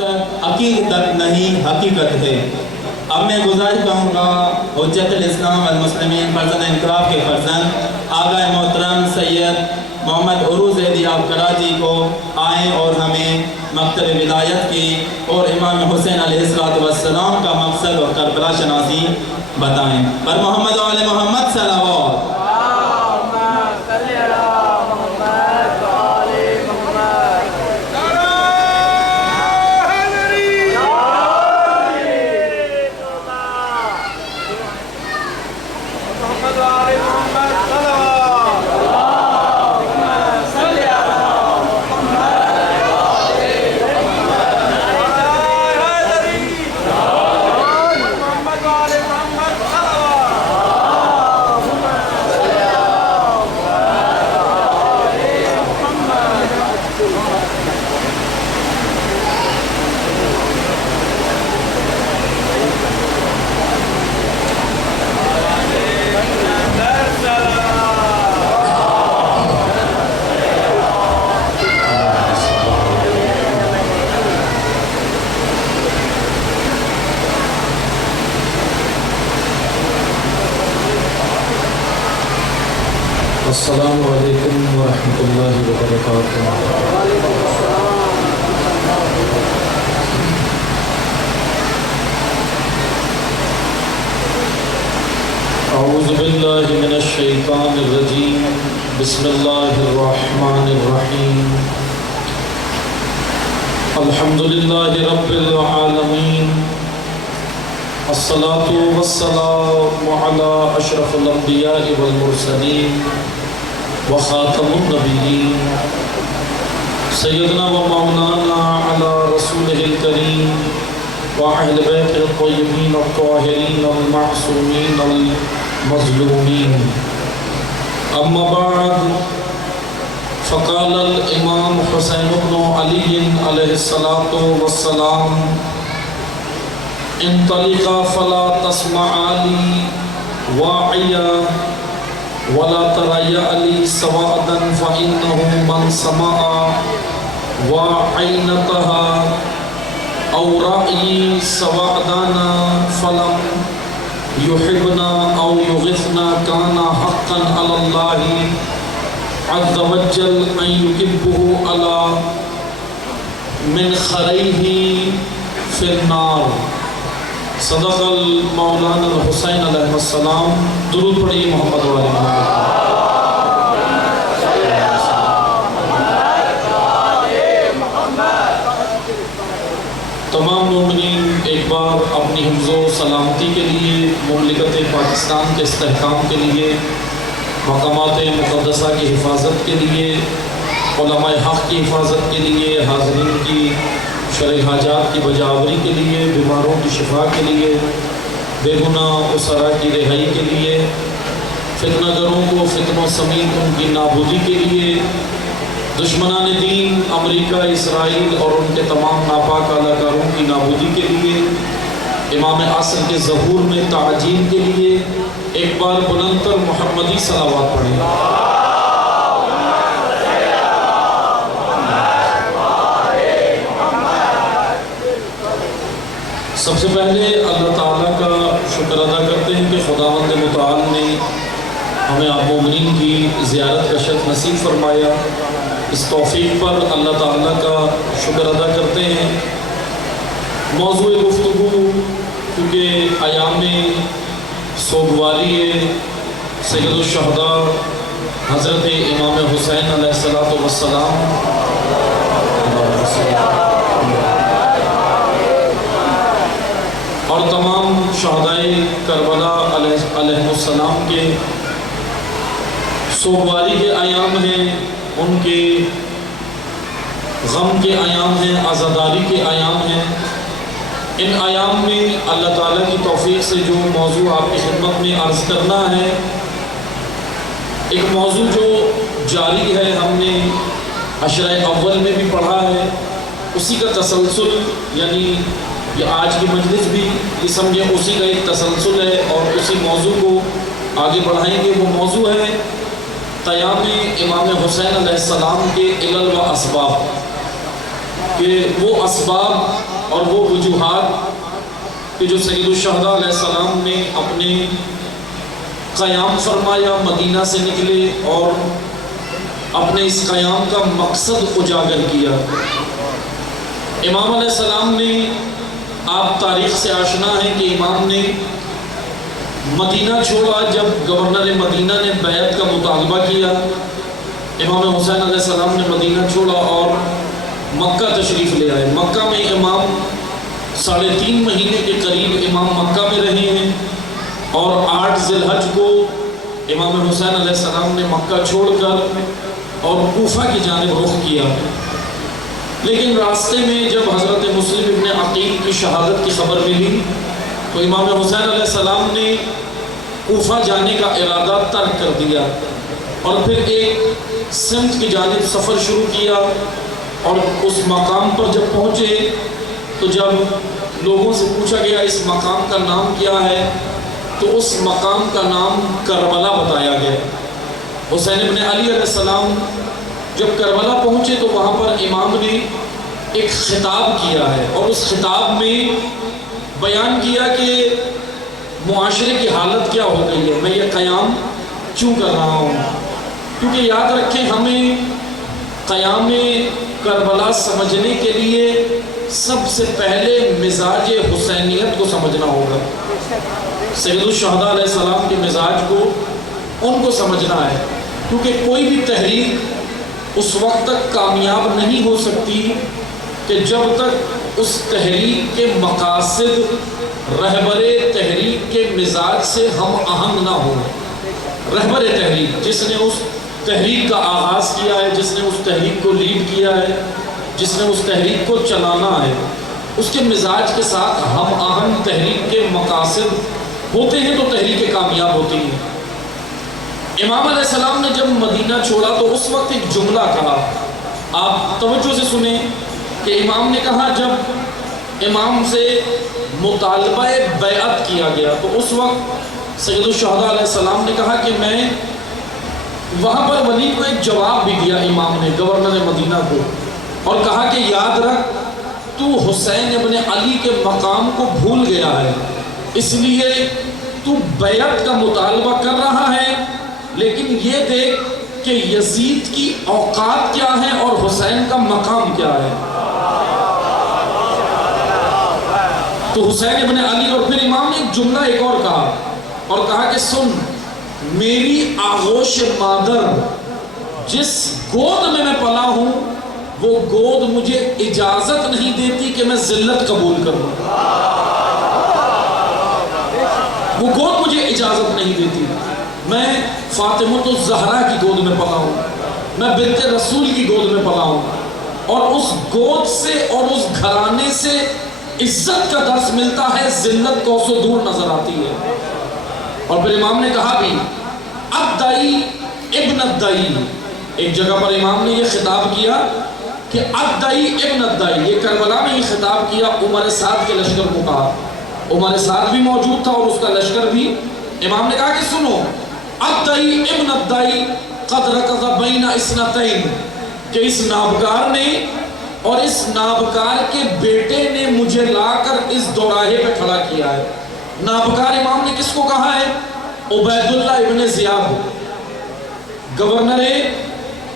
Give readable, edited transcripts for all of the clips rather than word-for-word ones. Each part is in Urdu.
مقصد عقیدت نہیں حقیقت ہے۔ اب میں گزارش کروں گا حجت الاسلام والمسلمین فرزند انقلاب کے فرزند آقا محترم سید محمد عروض زیدی آف کراچی کو آئیں اور ہمیں مقتل ولایت کی اور امام حسین علیہ السلام کا مقصد اور کربلا شناسی بتائیں۔ پر محمد و آل محمد صلوات۔ السلام علیکم ورحمۃ اللہ وبرکاتہ۔ اعوذ باللہ من الشیطان الرجیم، بسم اللہ الرحمن الرحیم۔ الحمد للہ رب العالمین، الصلاة والسلام علی اشرف الانبیاء والمرسلین وخاتم النبیین سیدنا و مولانا علی رسولہ الکریم وأہل بیت الطیبین الطاہرین المعصومین المظلومین۔ اما بعد، فقال الامام حسین بن علی علیہ السلام انطلقا فلا تسمعا لی واعیا ولا تریا علی سوادا فإنه من سمع وعینتها او رأی سوادانا فلم يحبنا او يغثنا كان حقا على الله عز وجل ان يكبه على من خريه في النار۔ صدق المولانا الحسین علیہ السلام۔ درود پڑھیے محمد و آل محمد۔ تمام مومنین ایک بار اپنی حفظ و سلامتی کے لیے، مملکت پاکستان کے استحکام کے لیے، مقامات مقدسہ کی حفاظت کے لیے، علماء حق کی حفاظت کے لیے، حاضرین کی شرعی حاجات کی بجاوری کے لیے، بیماروں کی شفا کے لیے، بے گناہ اسرا کی رہائی کے لیے، فتنہ گروں کو فتنوں سمیت ان کی نابودی کے لیے، دشمنان دین امریکہ، اسرائیل اور ان کے تمام ناپاک اعلیٰ کی نابودی کے لیے، امام عصر کے ظہور میں تعجیل کے لیے ایک بار بلند تر محمدی صلوات پڑھیں۔ سب سے پہلے اللہ تعالیٰ کا شکر ادا کرتے ہیں کہ خداوند متعال نے ہمیں آپ مومنین کی زیارت کا شرف نصیب فرمایا۔ اس توفیق پر اللہ تعالیٰ کا شکر ادا کرتے ہیں۔ موضوع گفتگو کیونکہ ایام سوگواری سید الشہداء حضرت امام حسین علیہ السلام اور تمام شہدائے کربلا علیہ السلام کے سوگواری کے ایام ہیں، ان کے غم کے ایام ہیں، عزاداری کے ایام ہیں۔ ان ایام میں اللہ تعالیٰ کی توفیق سے جو موضوع آپ کی خدمت میں عرض کرنا ہے، ایک موضوع جو جاری ہے، ہم نے عشرہ اول میں بھی پڑھا ہے، اسی کا تسلسل، یعنی یہ آج کی مجلس بھی یہ سمجھیں اسی کا ایک تسلسل ہے اور اسی موضوع کو آگے بڑھائیں گے۔ وہ موضوع ہے قیام امام حسین علیہ السلام کے علل و اسباب، کہ وہ اسباب اور وہ وجوہات کہ جو سید الشہداء علیہ السلام نے اپنے قیام فرمایا، مدینہ سے نکلے اور اپنے اس قیام کا مقصد اجاگر کیا۔ امام علیہ السلام نے، آپ تاریخ سے آشنا ہے کہ امام نے مدینہ چھوڑا جب گورنر مدینہ نے بیعت کا مطالبہ کیا۔ امام حسین علیہ السلام نے مدینہ چھوڑا اور مکہ تشریف لے آئے۔ مکہ میں امام 3.5 مہینے کے قریب امام مکہ میں رہے ہیں، اور 8 ذی الحج کو امام حسین علیہ السلام نے مکہ چھوڑ کر اور کوفہ کی جانب رخ کیا۔ لیکن راستے میں جب حضرت مسلم ابن عقیل کی شہادت کی خبر ملی تو امام حسین علیہ السلام نے کوفہ جانے کا ارادہ ترک کر دیا، اور پھر ایک سمت کی جانب سفر شروع کیا۔ اور اس مقام پر جب پہنچے تو جب لوگوں سے پوچھا گیا اس مقام کا نام کیا ہے تو اس مقام کا نام کربلا بتایا گیا۔ حسین ابن علی علیہ السلام جب کربلا پہنچے تو وہاں پر امام نے ایک خطاب کیا ہے، اور اس خطاب میں بیان کیا کہ معاشرے کی حالت کیا ہو گئی ہے، میں یہ قیام کیوں کر رہا ہوں۔ کیونکہ یاد رکھیں، ہمیں قیام کربلا سمجھنے کے لیے سب سے پہلے مزاج حسینیت کو سمجھنا ہوگا۔ سید الشہداء علیہ السلام کے مزاج کو، ان کو سمجھنا ہے، کیونکہ کوئی بھی تحریک اس وقت تک کامیاب نہیں ہو سکتی کہ جب تک اس تحریک کے مقاصد رہبر تحریک کے مزاج سے ہم آہنگ نہ ہو۔ رہبر تحریک، جس نے اس تحریک کا آغاز کیا ہے، جس نے اس تحریک کو لیڈ کیا ہے، جس نے اس تحریک کو چلانا ہے، اس کے مزاج کے ساتھ ہم آہنگ تحریک کے مقاصد ہوتے ہیں تو تحریک کامیاب ہوتی ہیں۔ امام علیہ السلام نے جب مدینہ چھوڑا تو اس وقت ایک جملہ کہا، آپ توجہ سے سنیں کہ امام نے کہا، جب امام سے مطالبہ بیعت کیا گیا تو اس وقت سید الشہداء علیہ السلام نے کہا کہ میں وہاں پر ولی کو ایک جواب بھی دیا امام نے، گورنر مدینہ کو، اور کہا کہ یاد رکھ، تو حسین ابن علی کے مقام کو بھول گیا ہے، اس لیے تو بیعت کا مطالبہ کر رہا ہے، لیکن یہ دیکھ کہ یزید کی اوقات کیا ہیں اور حسین کا مقام کیا ہے۔ تو حسین ابن علی، اور پھر امام نے ایک جملہ ایک اور کہا، اور کہا کہ سن، میری آغوش مادر جس گود میں پلا ہوں وہ گود مجھے اجازت نہیں دیتی کہ میں ذلت قبول کروں، وہ گود مجھے اجازت نہیں دیتی۔ میں فاطمہ الزہرا کی گود میں پلا ہوں، میں بنت رسول کی گود میں پلا ہوں، اور اس گود سے اور اس گھرانے سے عزت کا درس ملتا ہے، ذلت کوسوں دور نظر آتی ہے۔ اور پھر امام نے کہا بھی، ادعی ابن ادعی، ایک جگہ پر امام نے یہ خطاب کیا کہ ادعی ابن ادعی، یہ کربلا میں یہ خطاب کیا عمر سعد کے لشکر کو کہا۔ عمر سعد بھی موجود تھا اور اس کا لشکر بھی۔ امام نے کہا کہ سنو، ادعی ابن ادعی قد رکض بین اثنتین، کہ اس نابکار نے اور اس نابکار کے بیٹے نے مجھے لا کر اس دوراہے پہ کھڑا کیا ہے۔ نابکار امام نے کس کو کہا ہے؟ عبید اللہ ابن زیاد، گورنر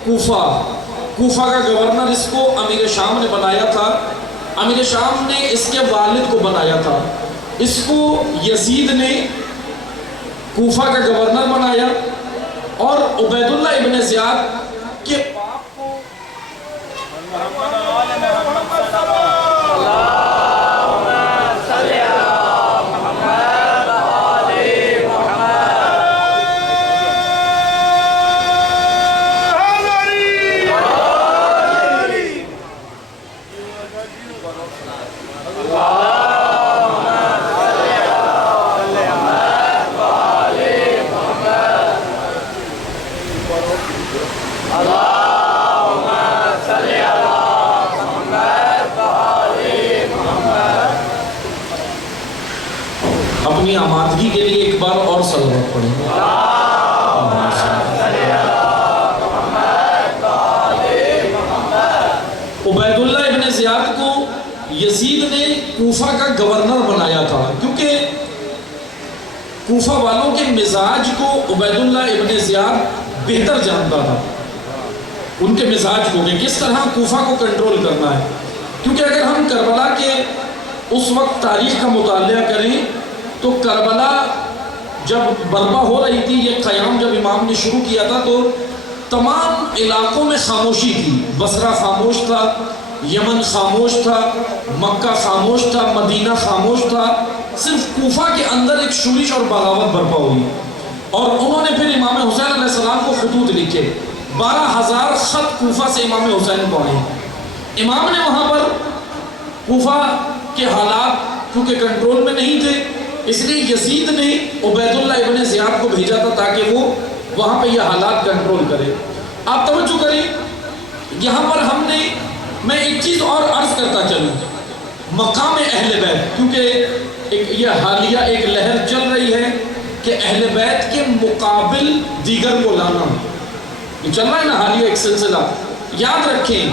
کوفہ، کوفہ کا گورنر، اس کو امیر شام نے بنایا تھا۔ امیر شام نے اس کے والد کو بنایا تھا، اس کو یزید نے کوفہ کا گورنر بنایا، اور عبید اللہ ابن زیاد کے باپ کو اپنی آمادگی کے لیے ایک بار اور صلوات پڑھیں۔ عبید اللہ ابن زیاد کو یزید نے کوفہ کا گورنر بنایا تھا، کیونکہ کوفہ والوں کے مزاج کو عبید اللہ ابن زیاد بہتر جانتا تھا، ان کے مزاج کو کہ کس طرح کوفہ کو کنٹرول کرنا ہے۔ کیونکہ اگر ہم کربلا کے اس وقت تاریخ کا مطالعہ کریں تو کربلا جب برپا ہو رہی تھی، یہ قیام جب امام نے شروع کیا تھا تو تمام علاقوں میں خاموشی تھی۔ بصرہ خاموش تھا، یمن خاموش تھا، مکہ خاموش تھا، مدینہ خاموش تھا، صرف کوفہ کے اندر ایک شورش اور بغاوت برپا ہوئی، اور انہوں نے پھر امام حسین علیہ السلام کو خطوط لکھے، 12,000 خط کوفہ سے امام حسین کو آئے۔ امام نے وہاں پر کوفہ کے حالات کیونکہ کنٹرول میں نہیں تھے، اس لیے یزید نے عبید اللہ ابن زیاد کو بھیجا تھا تاکہ وہ وہاں پہ یہ حالات کنٹرول کرے۔ آپ توجہ کریں، یہاں پر میں ایک چیز اور عرض کرتا چلوں، مقام اہل بیت، کیونکہ یہ حالیہ ایک لہر چل رہی ہے کہ اہل بیت کے مقابل دیگر کو لانا، یہ چل رہا ہے نا حالیہ ایک سلسلہ۔ یاد رکھیں،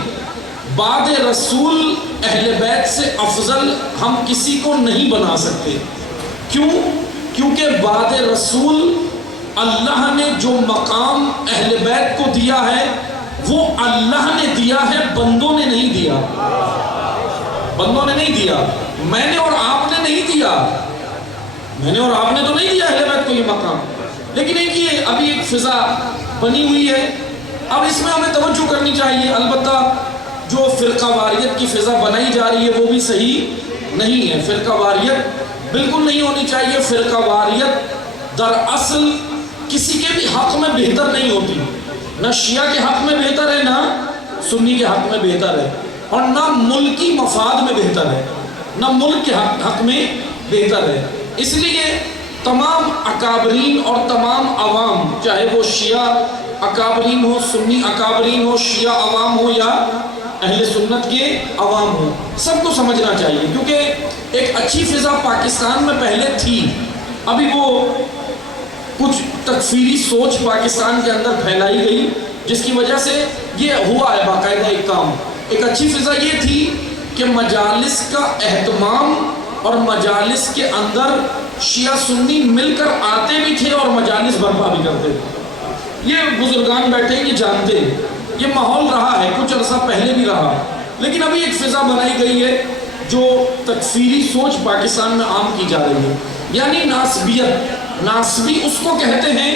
بعد رسول اہل بیت سے افضل ہم کسی کو نہیں بنا سکتے۔ کیوں؟ کیونکہ بعد رسول اللہ نے جو مقام اہل بیت کو دیا ہے وہ اللہ نے دیا ہے، بندوں نے نہیں دیا۔ بندوں نے نہیں دیا، میں نے اور آپ نے نہیں دیا، میں نے اور آپ نے تو نہیں دیا اہل بیت کو یہ مقام۔ لیکن ایک یہ ابھی ایک فضا بنی ہوئی ہے، اب اس میں ہمیں توجہ کرنی چاہیے۔ البتہ جو فرقہ واریت کی فضا بنائی جا رہی ہے وہ بھی صحیح نہیں ہے، فرقہ واریت بالکل نہیں ہونی چاہیے۔ فرقہ واریت دراصل کسی کے بھی حق میں بہتر نہیں ہوتی، نہ شیعہ کے حق میں بہتر ہے، نہ سنی کے حق میں بہتر ہے، اور نہ ملکی مفاد میں بہتر ہے، نہ ملک کے حق میں بہتر ہے۔ اس لیے تمام اکابرین اور تمام عوام، چاہے وہ شیعہ اکابرین ہو، سنی اکابرین ہو، شیعہ عوام ہو یا اہل سنت کے عوام ہو، سب کو سمجھنا چاہیے، کیونکہ ایک اچھی فضا پاکستان میں پہلے تھی، ابھی وہ کچھ تکفیری سوچ پاکستان کے اندر پھیلائی گئی جس کی وجہ سے یہ ہوا ہے باقاعدہ ایک کام۔ ایک اچھی فضا یہ تھی کہ مجالس کا اہتمام اور مجالس کے اندر شیعہ سنی مل کر آتے بھی تھے اور مجالس برپا بھی کرتے تھے۔ یہ بزرگان بیٹھے یہ جانتے ہیں، یہ ماحول رہا ہے، کچھ عرصہ پہلے بھی رہا، لیکن ابھی ایک فضا بنائی گئی ہے جو تکفیری سوچ پاکستان میں عام کی جا رہی ہے، یعنی ناسبیت۔ ناسبی اس کو کہتے ہیں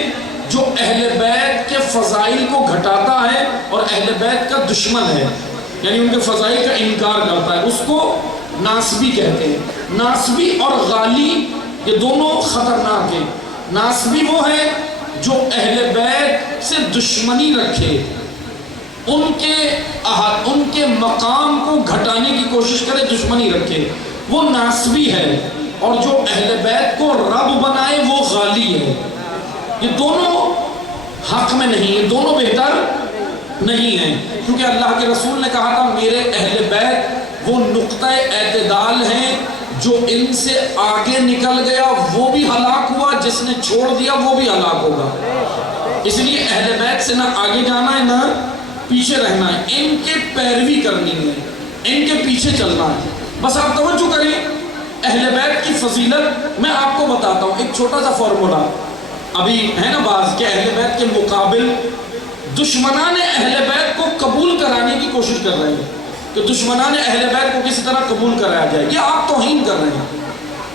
جو اہل بیت کے فضائل کو گھٹاتا ہے اور اہل بیت کا دشمن ہے، یعنی ان کے فضائل کا انکار کرتا ہے، اس کو ناسبی کہتے ہیں۔ ناسبی اور غالی یہ دونوں خطرناک ہیں۔ ناسبی وہ ہے جو اہل بیت سے دشمنی رکھے، ان کے مقام کو گھٹانے کی کوشش کرے، دشمنی رکھے، وہ ناسبی ہے، اور جو اہل بیت کو رب بنائے وہ غالی ہے۔ یہ دونوں حق میں نہیں ہیں، دونوں بہتر نہیں ہیں، کیونکہ اللہ کے رسول نے کہا تھا میرے اہل بیت وہ نقطہ اعتدال ہیں، جو ان سے آگے نکل گیا وہ بھی ہلاک ہوا، جس نے چھوڑ دیا وہ بھی ہلاک ہوگا۔ اس لیے اہل بیت سے نہ آگے جانا ہے نہ پیچھے رہنا ہے، ان کے پیروی کرنی ہے، ان کے پیچھے چلنا ہے۔ بس آپ توجہ کریں، اہل بیت کی فضیلت میں آپ کو بتاتا ہوں، ایک چھوٹا سا فارمولا۔ ابھی ہے نا بعض کہ اہل بیت کے مقابل دشمنان اہل بیت کو قبول کرانے کی کوشش کر رہے ہیں کہ دشمنان اہل بیت کو کسی طرح قبول کرایا جائے۔ یہ آپ توہین کر رہے ہیں،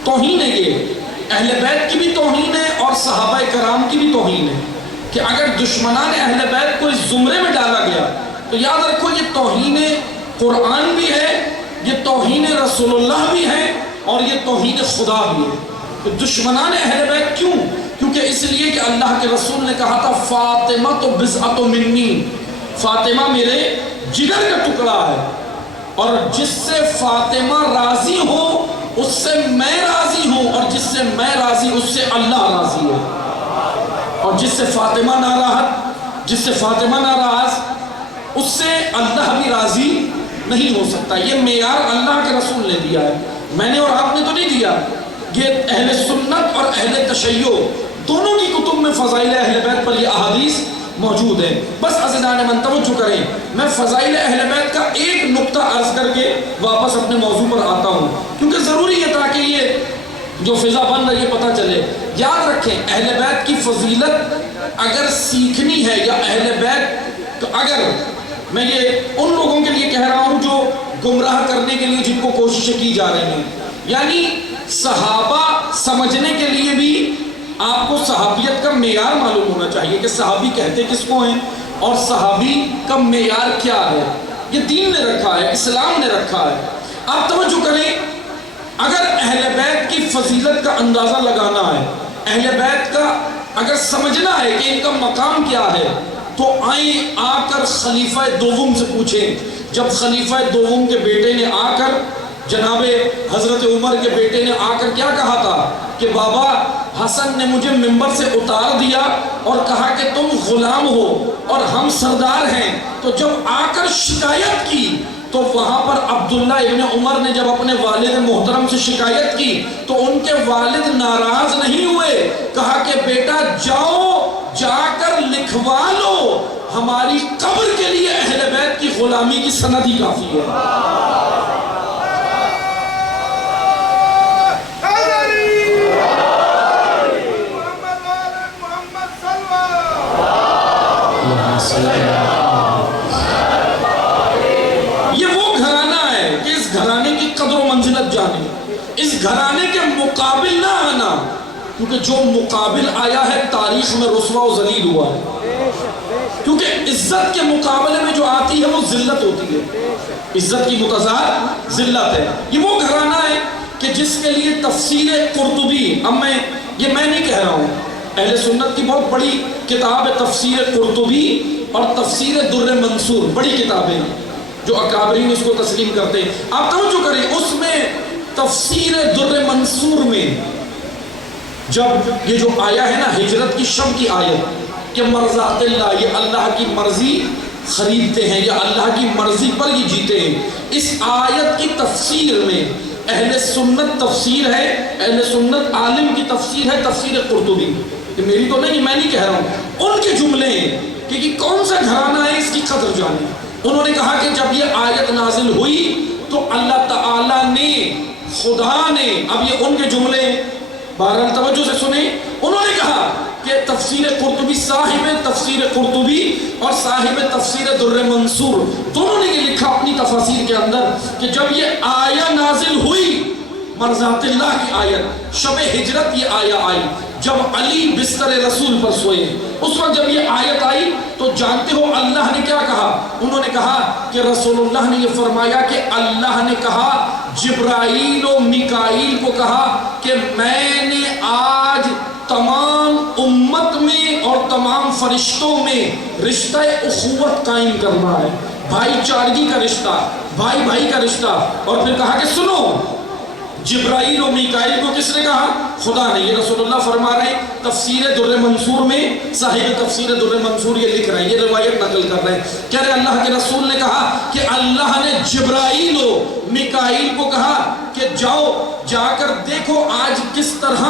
توہین ہے، یہ اہل بیت کی بھی توہین ہے اور صحابہ کرام کی بھی توہین ہے، کہ اگر دشمنان اہل بیت کو اس زمرے میں ڈالا گیا تو یاد رکھو یہ توہین قرآن بھی ہے، یہ توہین رسول اللہ بھی ہے، اور یہ توہین خدا بھی ہے۔ تو دشمنان اہل بیت کیوں؟ کیونکہ اس لیے کہ اللہ کے رسول نے کہا تھا فاطمہ تو بضعۃ منی، فاطمہ میرے جگر کا ٹکڑا ہے، اور جس سے فاطمہ راضی ہو اس سے میں راضی ہوں، اور جس سے میں راضی اس سے اللہ راضی ہے، اور جس سے فاطمہ ناراحت، جس سے فاطمہ ناراض، اس سے اللہ بھی راضی نہیں ہو سکتا۔ یہ معیار اللہ کے رسول نے دیا ہے، میں نے اور آپ نے تو نہیں دیا۔ یہ اہل سنت اور اہل تشیع دونوں کی کتب میں فضائل اہل بیت پر یہ احادیث موجود ہیں۔ بس عزیزان من توجہ کریں، میں فضائل اہل بیت کا ایک نقطہ عرض کر کے واپس اپنے موضوع پر آتا ہوں، کیونکہ ضروری ہے تاکہ یہ جو فضا بن رہی ہے پتہ چلے۔ یاد رکھیں اہل بیت کی فضیلت اگر سیکھنی ہے، یا اہل بیت، تو اگر میں یہ ان لوگوں کے لیے کہہ رہا ہوں جو گمراہ کرنے کے لیے جن کو کوششیں کی جا رہی ہیں، یعنی صحابہ سمجھنے کے لیے بھی آپ کو صحابیت کا معیار معلوم ہونا چاہیے کہ صحابی کہتے کس کو ہیں اور صحابی کا معیار کیا ہے۔ یہ دین نے رکھا ہے، اسلام نے رکھا ہے۔ آپ توجہ کریں، اگر اہل بیت کی فضیلت کا اندازہ لگانا ہے، اہل بیت کا اگر سمجھنا ہے کہ ان کا مقام کیا ہے، تو آئیں آ کر خلیفہ دوم سے پوچھیں۔ جب خلیفہ دوم کے بیٹے نے آ کر، جناب حضرت عمر کے بیٹے نے آ کر کیا کہا تھا کہ بابا حسن نے مجھے منبر سے اتار دیا اور کہا کہ تم غلام ہو اور ہم سردار ہیں، تو جب آ کر شکایت کی تو وہاں پر عبداللہ ابن عمر نے جب اپنے والد محترم سے شکایت کی تو ان کے والد ناراض نہیں ہوئے، کہا کہ بیٹا جاؤ جا کر لکھوا لو، ہماری قبر کے لیے اہل بیت کی غلامی کی سند ہی کافی ہے۔ یہ وہ گھرانہ ہے کہ اس گھرانے کی قدر و منزلت جانے، اس گھرانے کے مقابل نہ آنا، کیونکہ جو مقابل آیا ہے تاریخ میں رسوا و ذلیل ہوا ہے، کیونکہ عزت کے مقابلے میں جو آتی ہے وہ ذلت ہوتی ہے، عزت کی متضاد ذلت ہے۔ یہ وہ گھرانہ ہے کہ جس کے لیے تفسیر قرطبی، اب میں نہیں کہہ رہا ہوں، اہل سنت کی بہت بڑی کتاب ہے تفسیر قرطبی اور تفسیر در منصور، بڑی کتابیں ہیں جو اکابرین اس کو تسلیم کرتے ہیں۔ آپ توجہ کریں، اس میں تفسیر در منصور میں جب یہ جو آیا ہے نا ہجرت کی شب کی آیت کہ مرضات اللہ، یہ اللہ کی مرضی خریدتے ہیں یا اللہ کی مرضی پر یہ جیتے ہیں، اس آیت کی تفسیر میں اہل سنت تفسیر ہے، اہل سنت عالم کی تفسیر ہے تفسیر قرطبی، یہ میری تو نہیں، میں نہیں کہہ رہا ہوں، ان کے جملے ہیں کہ کون سا گھرانہ ہے اس کی قدر جانے۔ انہوں نے کہا کہ جب یہ آیت نازل ہوئی تو اللہ تعالیٰ نے، خدا نے، اب یہ ان کے جملے بہرحال توجہ سے سنیں، انہوں نے کہا کہ تفسیر قرطبی، صاحب تفسیر قرطبی اور صاحب تفسیر در منصور، دونوں نے یہ لکھا اپنی تفاسیر کے اندر کہ جب یہ آیہ نازل ہوئی، مرضات اللہ کی آیت، شب ہجرت یہ آیہ آئی، جب علی بستر رسول پر سوئے، اس وقت جب یہ آیت آئی تو جانتے ہو اللہ نے کیا کہا؟ انہوں نے کہا کہ رسول اللہ نے یہ فرمایا کہ اللہ نے کہا، جبرائیل و میکائیل کو کہا کہ میں نے آج تمام امت میں اور تمام فرشتوں میں رشتہ اخوت قائم کرنا ہے، بھائی چارگی کا رشتہ، بھائی بھائی کا رشتہ، اور پھر کہا کہ سنو، جبرائیل و میکائیل کو کس نے کہا؟ خدا نے۔ یہ رسول اللہ فرما رہے ہیں، تفسیر در منصور میں صاحب تفسیر در منصور یہ لکھ رہے ہیں، یہ روایت نقل کر رہے ہیں، کہہ رہے اللہ کے رسول نے کہا کہ اللہ نے جبرائیل و میکائیل کو کہا کہ جاؤ جا کر دیکھو آج کس طرح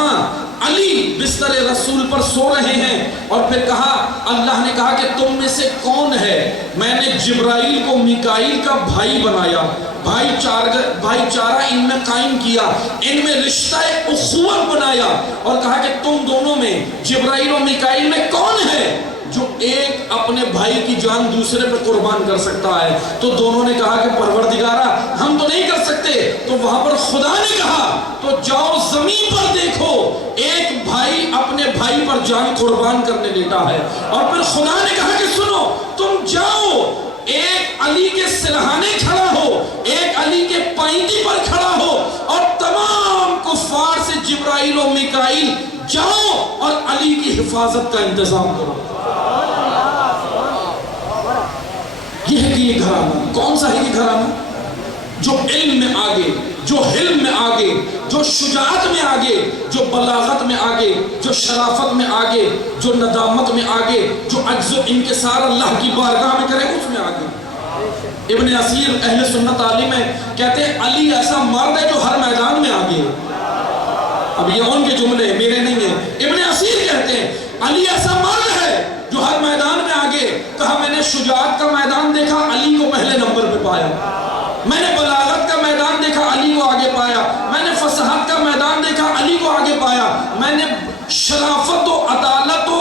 علی بستر رسول پر سو رہے ہیں، اور پھر کہا اللہ نے کہا کہ تم میں سے کون ہے؟ میں نے جبرائیل کو میکائیل کا بھائی بنایا، بھائی چارہ ان میں قائم کیا، ان میں رشتہ اخوت بنایا، اور کہا کہ تم دونوں میں جبرائیل و میکائیل میں کون ہے جو ایک اپنے بھائی کی جان دوسرے پہ قربان کر سکتا ہے؟ تو دونوں نے کہا کہ پروردگارہ ہم تو نہیں کر سکتے۔ تو وہاں پر خدا نے کہا تو جاؤ زمین پر دیکھو، ایک بھائی اپنے بھائی پر جان قربان کرنے دیتا ہے، اور پھر خدا نے کہا کہ سنو، تم جاؤ ایک علی کے سرہانے کھڑا ہو، ایک علی کے پائنتی پر کھڑا ہو، اور تمام کفار سے جبرائیل و میکائیل جاؤ اور علی کی حفاظت کا انتظام کرو۔ یہ ہے کہ یہ گھرانہ کون سا ہے؟ یہ گھرانہ جو علم میں آگے، جو حلم میں آگے، جو شجاعت میں آگے، جو بلاغت میں آگے، جو شرافت میں آگے، جو ندامت میں آگے، جو عجز و انکسار اللہ کی بارگاہ میں کرے، اس میں آگے۔ ابن اسیر اہل سنت عالم ہے، کہتے ہیں علی ایسا مرد ہے جو ہر میدان میں آگے ہے۔ اب یہ ان کے جملے میرے نہیں ہیں، ابن اسیر کہتے ہیں علی ایسا مرد ہے جو ہر میدان میں آگے کہا میں نے شجاعت کا میدان دیکھا، علی کو پہلے نمبر پہ پایا، میں نے بلاغت کا میدان دیکھا، علی کو آگے پایا، میں نے فصاحت کا میدان دیکھا، علی کو آگے پایا، میں نے شرافت و عدالت و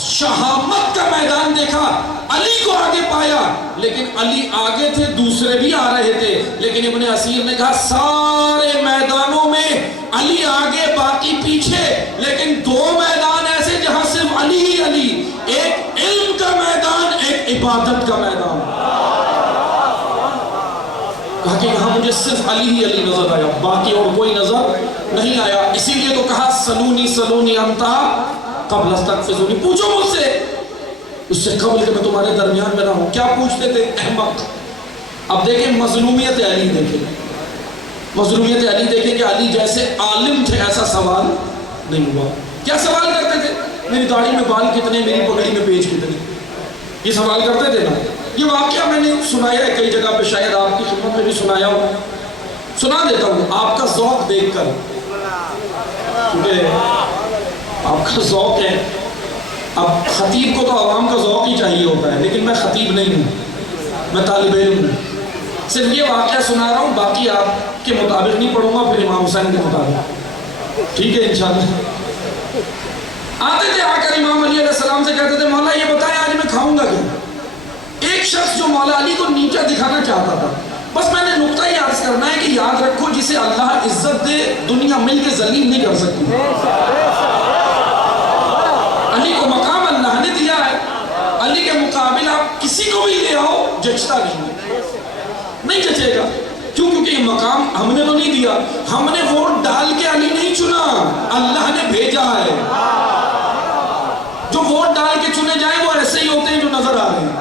شہامت کا میدان دیکھا، علی کو آگے پایا۔ لیکن علی آگے تھے، دوسرے بھی آ رہے تھے، لیکن ابن اسیر نے کہا سارے میدانوں میں علی آگے باقی پیچھے، لیکن دو میدان ایسے جہاں صرف علی ہی علی، ایک علم کا میدان، ایک عبادت کا میدان۔ کہا کہ یہاں مجھے صرف علی ہی علی نظر آیا، باقی اور کوئی نظر نہیں آیا۔ اسی لیے تو کہا سلونی سلونی انتا قبل استغفرونی، پوچھو مجھ سے اس سے قبل کہ میں تمہارے درمیان میں رہوں۔ کیا پوچھتے تھے؟ احمق۔ اب دیکھیں مظلومیت علی، دیکھیں مظلومیت علی، دیکھیں کہ علی جیسے عالم تھے ایسا سوال نہیں ہوا۔ کیا سوال کرتے تھے؟ میری داڑھی میں بال کتنے، میری پگڑی میں پیچ کتنے، یہ سوال کرتے تھے نا۔ یہ واقعہ میں نے سنایا ہے کئی جگہ پہ، شاید آپ کی خدمت میں بھی سنایا ہو، سنا دیتا ہوں آپ کا ذوق دیکھ کر، کیونکہ آپ کا ذوق ہے۔ اب خطیب کو تو عوام کا ذوق ہی چاہیے ہوتا ہے، لیکن میں خطیب نہیں ہوں، میں طالب علم ہوں۔ صرف یہ واقعہ سنا رہا ہوں، باقی آپ کے مطابق نہیں پڑھوں گا، پھر امام حسین کے مطابق، ٹھیک ہے انشاءاللہ۔ آتے تھے آ کر امام علی علیہ السلام سے کہتے تھے مولا یہ بتائیں آج میں کھاؤں گا کیا؟ ایک شخص جو مولا علی کو نیچا دکھانا چاہتا تھا۔ بس میں نے نقطہ ہی عرض کرنا ہے کہ یاد رکھو جسے اللہ عزت دے دنیا مل کے ذلیل نہیں کر سکتی۔ علی کو مقام اللہ نے دیا ہے، علی کے مقابل آپ کسی کو بھی لے آؤ جچتا نہیں جچے گا۔ کیوں؟ کیونکہ یہ مقام ہم نے تو نہیں دیا، ہم نے ووٹ ڈال کے علی نہیں چنا، اللہ نے بھیجا ہے۔ جو ووٹ ڈال کے چنے جائیں وہ ایسے ہی ہوتے ہیں جو نظر آ رہے ہیں،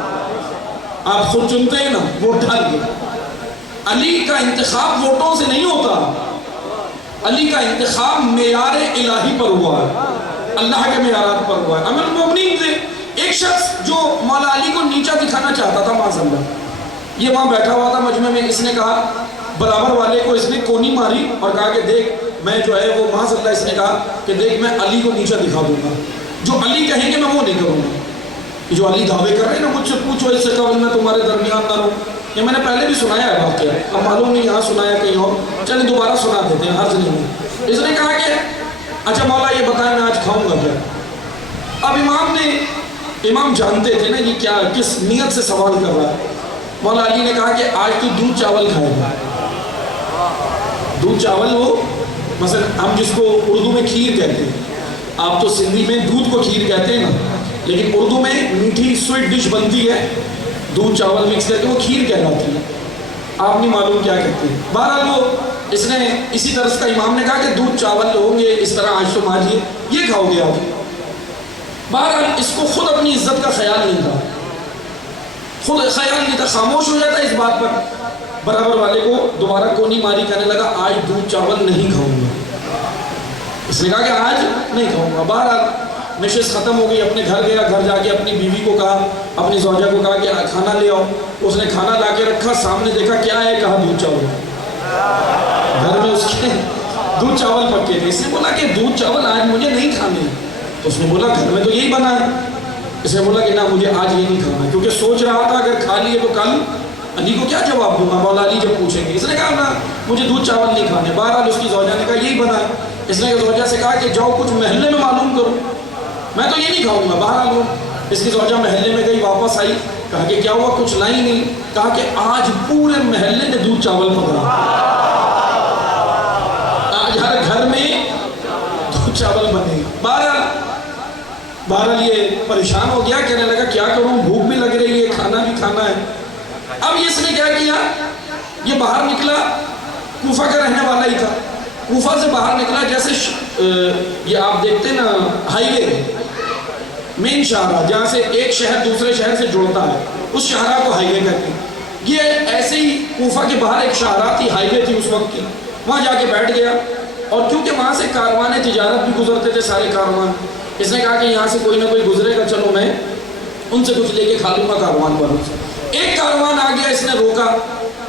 آپ خود چنتے ہیں نا ووٹ ڈال کے۔ علی کا انتخاب ووٹوں سے نہیں ہوتا، علی کا انتخاب معیار الہی پر ہوا ہے، اللہ کے معیارات پر ہوا ہے۔ امیر المومنین تھے، ایک شخص جو مولا علی کو نیچا دکھانا چاہتا تھا، معاذ اللہ، یہ وہاں بیٹھا ہوا تھا مجمع میں، اس نے کہا برابر والے کو اس نے کونی ماری اور کہا کہ دیکھ میں جو ہے وہ معاذ اللہ، اس نے کہا کہ دیکھ میں علی کو نیچا دکھا دوں گا، جو علی کہیں گے میں وہ نہیں کروں گا۔ جو علی دعوے کر رہے ہیں نا مجھ سے پوچھو اس سے قبل میں تمہارے درمیان نہ رہوں، یہ میں نے پہلے بھی سنایا ہے واقعہ، اب معلوم نہیں یہاں سنایا کہیں اور، چلیں دوبارہ سنا دیتے ہیں، حرج نہیں ہے۔ اس نے کہا کہ اچھا مولا یہ بتائیں میں آج کھاؤں گا کیا؟ اب امام جانتے تھے نا یہ کیا کس نیت سے سوال کر رہا ہے۔ مولا علی نے کہا کہ آج تو دودھ چاول کھائے گا۔ دودھ چاول وہ مثلا ہم جس کو اردو میں کھیر کہتے ہیں، آپ تو سندھی میں دودھ کو کھیر کہتے ہیں نا، لیکن اردو میں میٹھی سویٹ ڈش بنتی ہے دودھ چاول مکس کر کے، وہ کھیر کہلاتی ہے، آپ نہیں معلوم کیا کہتے ہیں۔ بہرحال وہ اس نے اسی طرح کا امام نے کہا کہ دودھ چاول ہوں گے اس طرح، آج تم آج یہ کھاؤ گے آپ۔ بہرحال اس کو خود اپنی عزت کا خیال نہیں تھا، خود خیال نہیں تھا، خاموش ہو جاتا اس بات پر۔ برابر والے کو دوبارہ کونی ماری، کہنے لگا آج دودھ چاول نہیں کھاؤں گا۔ اس نے کہا کہ آج نہیں کھاؤں گا۔ بہرحال نشست ختم ہو گئی، اپنے گھر گیا، گھر جا کے اپنی بیوی کو کہا، اپنی زوجہ کو کہا کہ کھانا لے آؤ۔ اس نے کھانا لا کے رکھا، سامنے دیکھا کیا ہے، کہا دودھ چاول۔ گھر میں اس کے دودھ چاول پکے تھے۔ اس نے بولا کہ دودھ چاول آج مجھے نہیں کھانے، تو اس نے بولا گھر میں تو یہی بنا ہے۔ اس نے بولا کہ نہ مجھے آج یہ نہیں کھانا، کیونکہ سوچ رہا تھا اگر کھا لیے تو کل علی کو کیا جواب دوں گا، مولا علی جب پوچھیں گے۔ اس نے کہا نا مجھے دودھ چاول نہیں کھانے۔ بہرحال اس کی زوجہ نے کہا یہی بنا ہے۔ اس نے زوجہ سے کہا کہ جاؤ کچھ محلے میں معلوم کرو، میں تو یہ نہیں کھاؤں گا۔ بہرحال وہ اس کی زوجہ محلے میں گئی، واپس آئی، کہا کہ کیا ہوا، کچھ لائی نہیں؟ کہا کہ آج پورے محلے میں دودھ چاول پکا، آج ہر گھر میں دودھ چاول بنے۔ بہرحال یہ پریشان ہو گیا، کہنے لگا کیا کروں، بھوک بھی لگ رہی ہے، کھانا بھی کھانا ہے۔ اب اس نے کیا کیا، یہ باہر نکلا، کوفہ کا رہنے والا ہی تھا، کوفہ سے باہر نکلا، جیسے یہ آپ دیکھتے نا ہائی وے، مین شاہراہ جہاں سے ایک شہر دوسرے شہر سے جڑتا ہے، اس شاہراہ کو ہائی وے کہتے ہیں۔ یہ ایسے ہی کوفہ کے باہر ایک شاہراہ تھی، ہائی وے تھی اس وقت کی، وہاں جا کے بیٹھ گیا، اور کیونکہ وہاں سے کاروانے تجارت بھی گزرتے تھے، سارے کاروان۔ اس نے کہا کہ یہاں سے کوئی نہ کوئی گزرے گا، چلو میں ان سے کچھ لے کے کھا لوں گا کاروان پر۔ ایک کاروان آ گیا، اس نے روکا،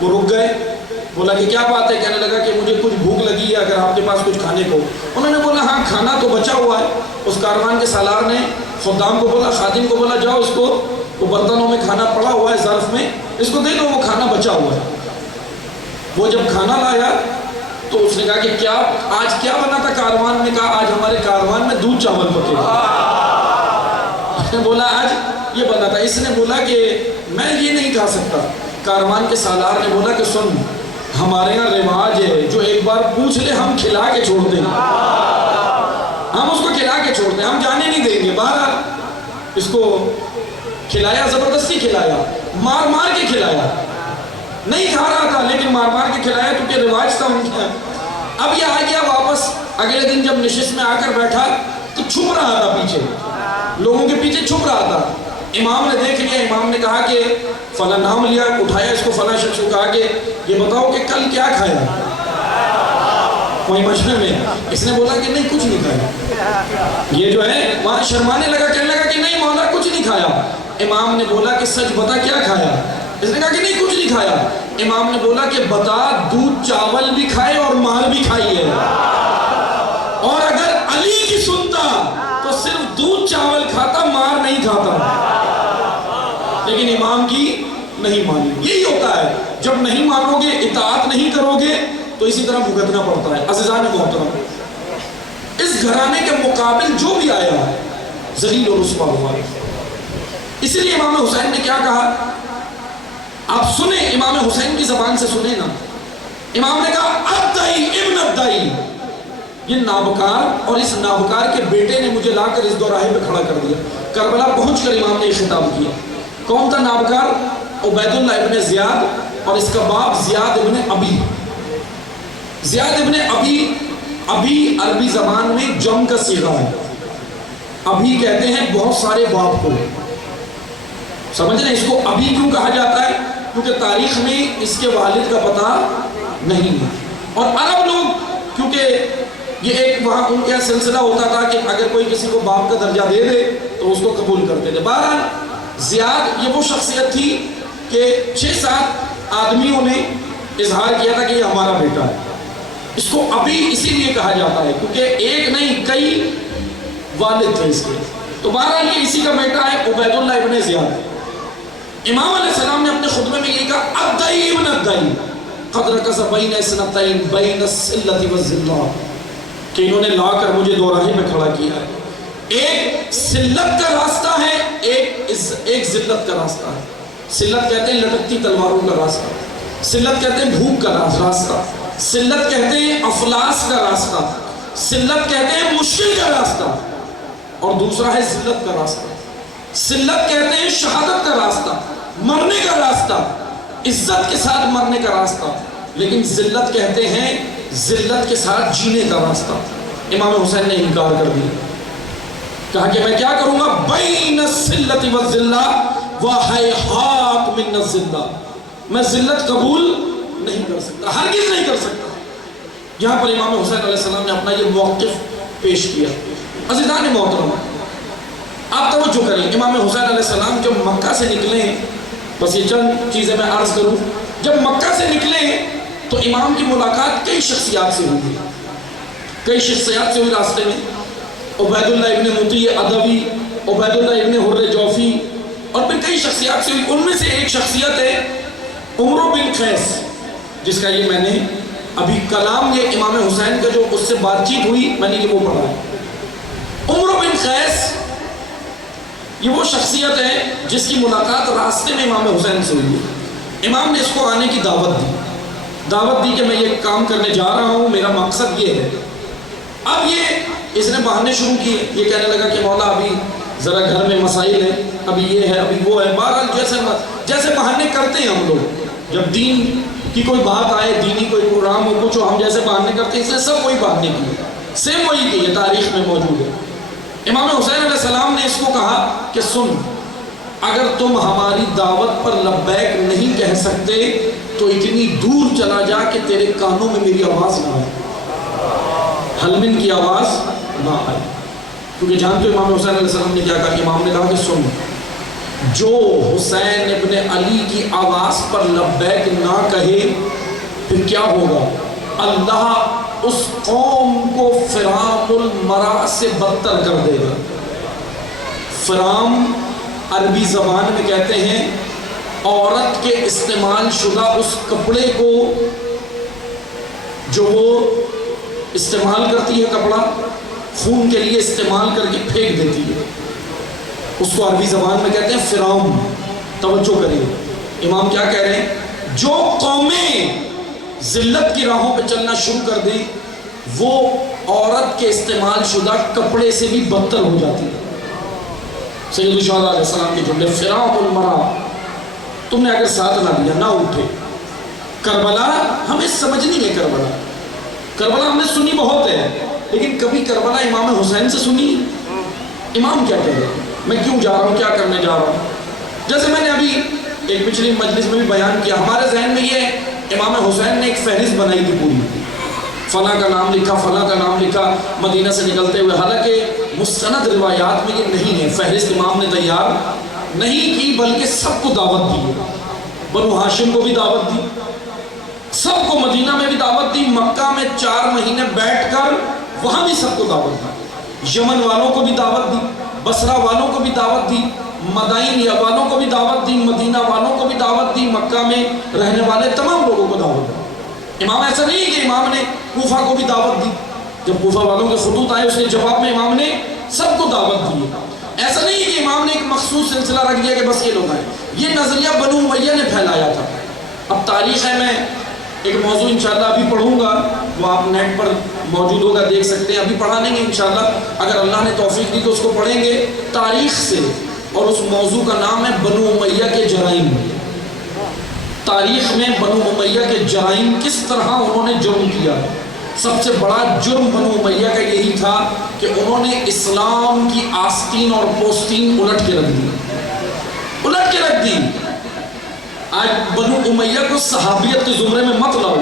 وہ رک گئے، بولا کہ کیا بات ہے؟ کہنے لگا کہ مجھے کچھ بھوک لگی ہے، اگر آپ کے پاس کچھ کھانے کو۔ انہوں نے بولا ہاں کھانا تو بچا ہوا ہے۔ اس کاروان کے سالار نے خدام کو بولا، خادم کو بولا جاؤ اس کو وہ برتنوں میں کھانا پڑا ہوا ہے ظرف میں، اس کو دے دو، وہ کھانا بچا ہوا ہے۔ وہ جب کھانا لایا تو اس نے کہا کہ کیا آج کیا بنا تھا کاروان میں؟ کہا آج ہمارے کاروان میں دودھ چاول پکے۔ اس نے بولا آج یہ بنا تھا۔ اس نے بولا کہ میں یہ نہیں کھا سکتا۔ کاروان کے سالار نے بولا کہ سن، ہمارے یہاں رواج ہے جو ایک بار پوچھ لے ہم کھلا کے چھوڑ دیں، ہم اس کو کھلا کے چھوڑ دیں، ہم جانے نہیں دیں گے۔ بہرحال اس کو کھلایا، زبردستی کھلایا، مار مار کے کھلایا، نہیں کھا رہا تھا لیکن مار مار کے کھلایا کیونکہ رواج تھا ان کا۔ اب یہ آ گیا واپس، اگلے دن جب نشست میں آ کر بیٹھا تو چھپ رہا تھا، پیچھے لوگوں کے پیچھے چھپ رہا تھا۔ امام نے دیکھ لیا، امام نے کہا کہ فلاں نام لیا، اٹھایا اس کو، فلاں شخص کو کہا کہ یہ بتاؤ کہ کل کیا کھایا؟ وہی مشورے میں اس نے بولا کہ نہیں کچھ نہیں کھایا۔ یہ جو ہے وہاں شرمانے لگا، کہنے لگا کہ نہیں مولا کچھ نہیں کھایا۔ امام نے بولا کہ سچ بتا کیا کھایا؟ اس نے کہا کہ نہیں کچھ نہیں کھایا۔ امام نے بولا کہ بتا دودھ چاول بھی کھائے اور مال بھی کھائی ہے، اور اگر علی کی سنتا تو صرف دودھ چاول کھاتا، مار نہیں کھاتا، لیکن امام کی نہیں مانی۔ یہی ہوتا ہے، جب نہیں مانو گے، اطاعت نہیں کرو گے تو اسی طرح بھگتنا پڑتا ہے۔ عزیزان محترم، اس گھرانے کے مقابل جو بھی آیا ذلیل و رسوا ہوا۔ اسی لیے امام حسین نے کیا کہا، آپ سنیں، امام حسین کی زبان سے سنیں نا۔ امام نے کہا ادعی ابن ادعی، یہ نابکار اور اس نابکار کے بیٹے نے مجھے لا کر اس دوراہے پہ کھڑا کر دیا۔ کربلا پہنچ کر امام نے یہ خطاب کیا۔ کون تھا نابکار؟ عبید اللہ ابن زیاد، اور اس کا باپ زیاد ابن ابی۔ زیاد ابن ابی، ابی عربی زبان میں جم کا صیغہ ہے۔ ابھی کہتے ہیں بہت سارے باپ کو، سمجھ رہے ہیں؟ اس کو ابھی کیوں کہا جاتا ہے؟ کیونکہ تاریخ میں اس کے والد کا پتہ نہیں ہے، اور عرب لوگ کیونکہ یہ ایک وہاں ان کا سلسلہ ہوتا تھا کہ اگر کوئی کسی کو باپ کا درجہ دے دے تو اس کو قبول کرتے تھے۔ بہرحال زیاد یہ وہ شخصیت تھی کہ 6-7 آدمیوں نے اظہار کیا تھا کہ یہ ہمارا بیٹا ہے۔ اس کو ابھی اسی لیے کہا جاتا ہے کیونکہ ایک نہیں کئی والد تھے اس کے۔ تو بہرحال یہ اسی کا بیٹا ہے، عبید اللہ ابن زیاد۔ امام علیہ السلام نے اپنے خطبے میں یہ کہا ادعی ابن ادعی قد رکز بین اثنتین بین السلۃ والذلہ، کہ انہوں نے لا کر مجھے دوراہے میں کھڑا کیا ہے۔ ایک سلت کا راستہ ہے، ایک ذلت کا راستہ ہے۔ سلت کہتے ہیں لٹکتی تلواروں کا راستہ، سلت کہتے ہیں بھوک کا راستہ، سلت کہتے ہیں افلاس کا راستہ، سلت کہتے ہیں مشکل کا راستہ، اور دوسرا ہے ذلت کا راستہ۔ سلت کہتے ہیں شہادت کا راستہ، مرنے کا راستہ، عزت کے ساتھ مرنے کا راستہ، لیکن ذلت کہتے ہیں ذلت کے ساتھ جینے کا راستہ۔ امام حسین نے انکار کر دیا، کہا کہ میں کیا کروں گا، بین السلۃ والذلہ وہیہات من الذلہ، میں ذلت قبول نہیں کر سکتا، ہرگز نہیں کر سکتا۔ یہاں پر امام حسین علیہ السلام نے اپنا یہ موقف پیش کیا۔ عزیزان محترم، آپ توجہ کریں، امام حسین علیہ السلام جب مکہ سے نکلے، بس یہ چند چیزیں میں عرض کروں، جب مکہ سے نکلے تو امام کی ملاقات کئی شخصیات سے ہوئی، کئی شخصیات سے ہوئی راستے میں۔ عبید اللہ ابن مطیع ادوی، عبید اللہ ابن حر جوفی، اور پھر کئی شخصیات سے ہوئی۔ ان میں سے ایک شخصیت ہے عمرو بن قیس، جس کا یہ میں نے ابھی کلام یہ امام حسین کا جو اس سے بات چیت ہوئی میں نے یہ وہ پڑھا ہے۔ عمرو بن قیس یہ وہ شخصیت ہے جس کی ملاقات راستے میں امام حسین سے ہوئی ہے۔ امام نے اس کو آنے کی دعوت دی کہ میں یہ کام کرنے جا رہا ہوں، میرا مقصد یہ ہے۔ اب اس نے بہانے شروع کیے، یہ کہنے لگا کہ مولا ابھی ذرا گھر میں مسائل ہیں، ابھی یہ ہے، ابھی وہ ہے۔ بہرحال جیسے بہانے کرتے ہیں ہم لوگ، جب دین کی کوئی بات آئے، دینی کوئی پروگرام ہو، کچھ ہم جیسے بہانے کرتے ہیں، اس نے سب وہی بہانے کیے، سیم وہی کیے، تاریخ میں موجود ہے۔ امام حسین علیہ السلام نے اس کو کہا کہ سن، اگر تم ہماری دعوت پر لبیک نہیں کہہ سکتے تو اتنی دور چلا جا کہ تیرے کانوں میں میری آواز نہ آئے، حلمن کی آواز نہ آئے۔ کیونکہ جانتے ہو امام حسین علیہ السلام نے کیا کہا؟ امام نے کہا کہ سن، جو حسین ابن علی کی آواز پر لبیک نہ کہے پھر کیا ہوگا؟ اللہ اس قوم کو فرام المرا سے بدتر کر دے گا۔ فرام عربی زبان میں کہتے ہیں عورت کے استعمال شدہ اس کپڑے کو جو وہ استعمال کرتی ہے، کپڑا خون کے لیے استعمال کر کے پھینک دیتی ہے، اس کو عربی زبان میں کہتے ہیں فرعون۔ توجہ کریے، امام کیا کہہ رہے ہیں؟ جو قومیں ذلت کی راہوں پہ چلنا شروع کر دی وہ عورت کے استعمال شدہ کپڑے سے بھی بدتر ہو جاتی ہے۔ سید الشہداء علیہ السلام کے جملے، فراق المرا، تم نے اگر ساتھ نہ دیا، نہ اٹھے۔ کربلا ہمیں سمجھنی ہے، کربلا ہم نے سنی بہت ہے، لیکن کبھی کربلا امام حسین سے سنی؟ امام کیا کہہ رہے ہیں؟ میں کیوں جا رہا ہوں، کیا کرنے جا رہا ہوں؟ جیسے میں نے ابھی ایک پچھلی مجلس میں بھی بیان کیا، ہمارے ذہن میں یہ امام حسین نے ایک فہرست بنائی تھی پوری، فلاں کا نام لکھا، فلاں کا نام لکھا مدینہ سے نکلتے ہوئے، حالانکہ مستند روایات میں یہ نہیں ہے، فہرست امام نے تیار نہیں کی، بلکہ سب کو دعوت دی، بنو ہاشم کو بھی دعوت دی، سب کو مدینہ میں بھی دعوت دی، مکہ میں 4 مہینے بیٹھ کر وہاں بھی سب کو دعوت دی، یمن والوں کو بھی دعوت دی، بصرہ والوں کو بھی دعوت دی، مدائن والوں کو بھی دعوت دی، مدینہ والوں کو بھی دعوت دی، مکہ میں رہنے والے تمام لوگوں کو دعوت دی۔ امام ایسا نہیں کہ امام نے کوفہ کو بھی دعوت دی، جب کوفہ والوں کے خطوط آئے اس کے جواب میں امام نے سب کو دعوت دی۔ ایسا نہیں کہ امام نے ایک مخصوص سلسلہ رکھ دیا کہ بس یہ لوگ آئے، یہ نظریہ بنو امیہ نے پھیلایا تھا۔ اب تاریخ ہے، میں ایک موضوع انشاءاللہ ابھی پڑھوں گا، وہ آپ نیٹ پر موجود ہوگا، دیکھ سکتے ہیں، ابھی پڑھا نہیں گے انشاءاللہ، اگر اللہ نے توفیق دی تو اس کو پڑھیں گے تاریخ سے، اور اس موضوع کا نام ہے بنو امیہ کے جرائم۔ تاریخ میں بنو امیہ کے جرائم کس طرح انہوں نے جرم کیا۔ سب سے بڑا جرم بنو امیہ کا یہی تھا کہ انہوں نے اسلام کی آستین اور پوستین الٹ کے رکھ دی۔ آج بنو امیہ کو صحابیت کے زمرے میں مت لاؤ،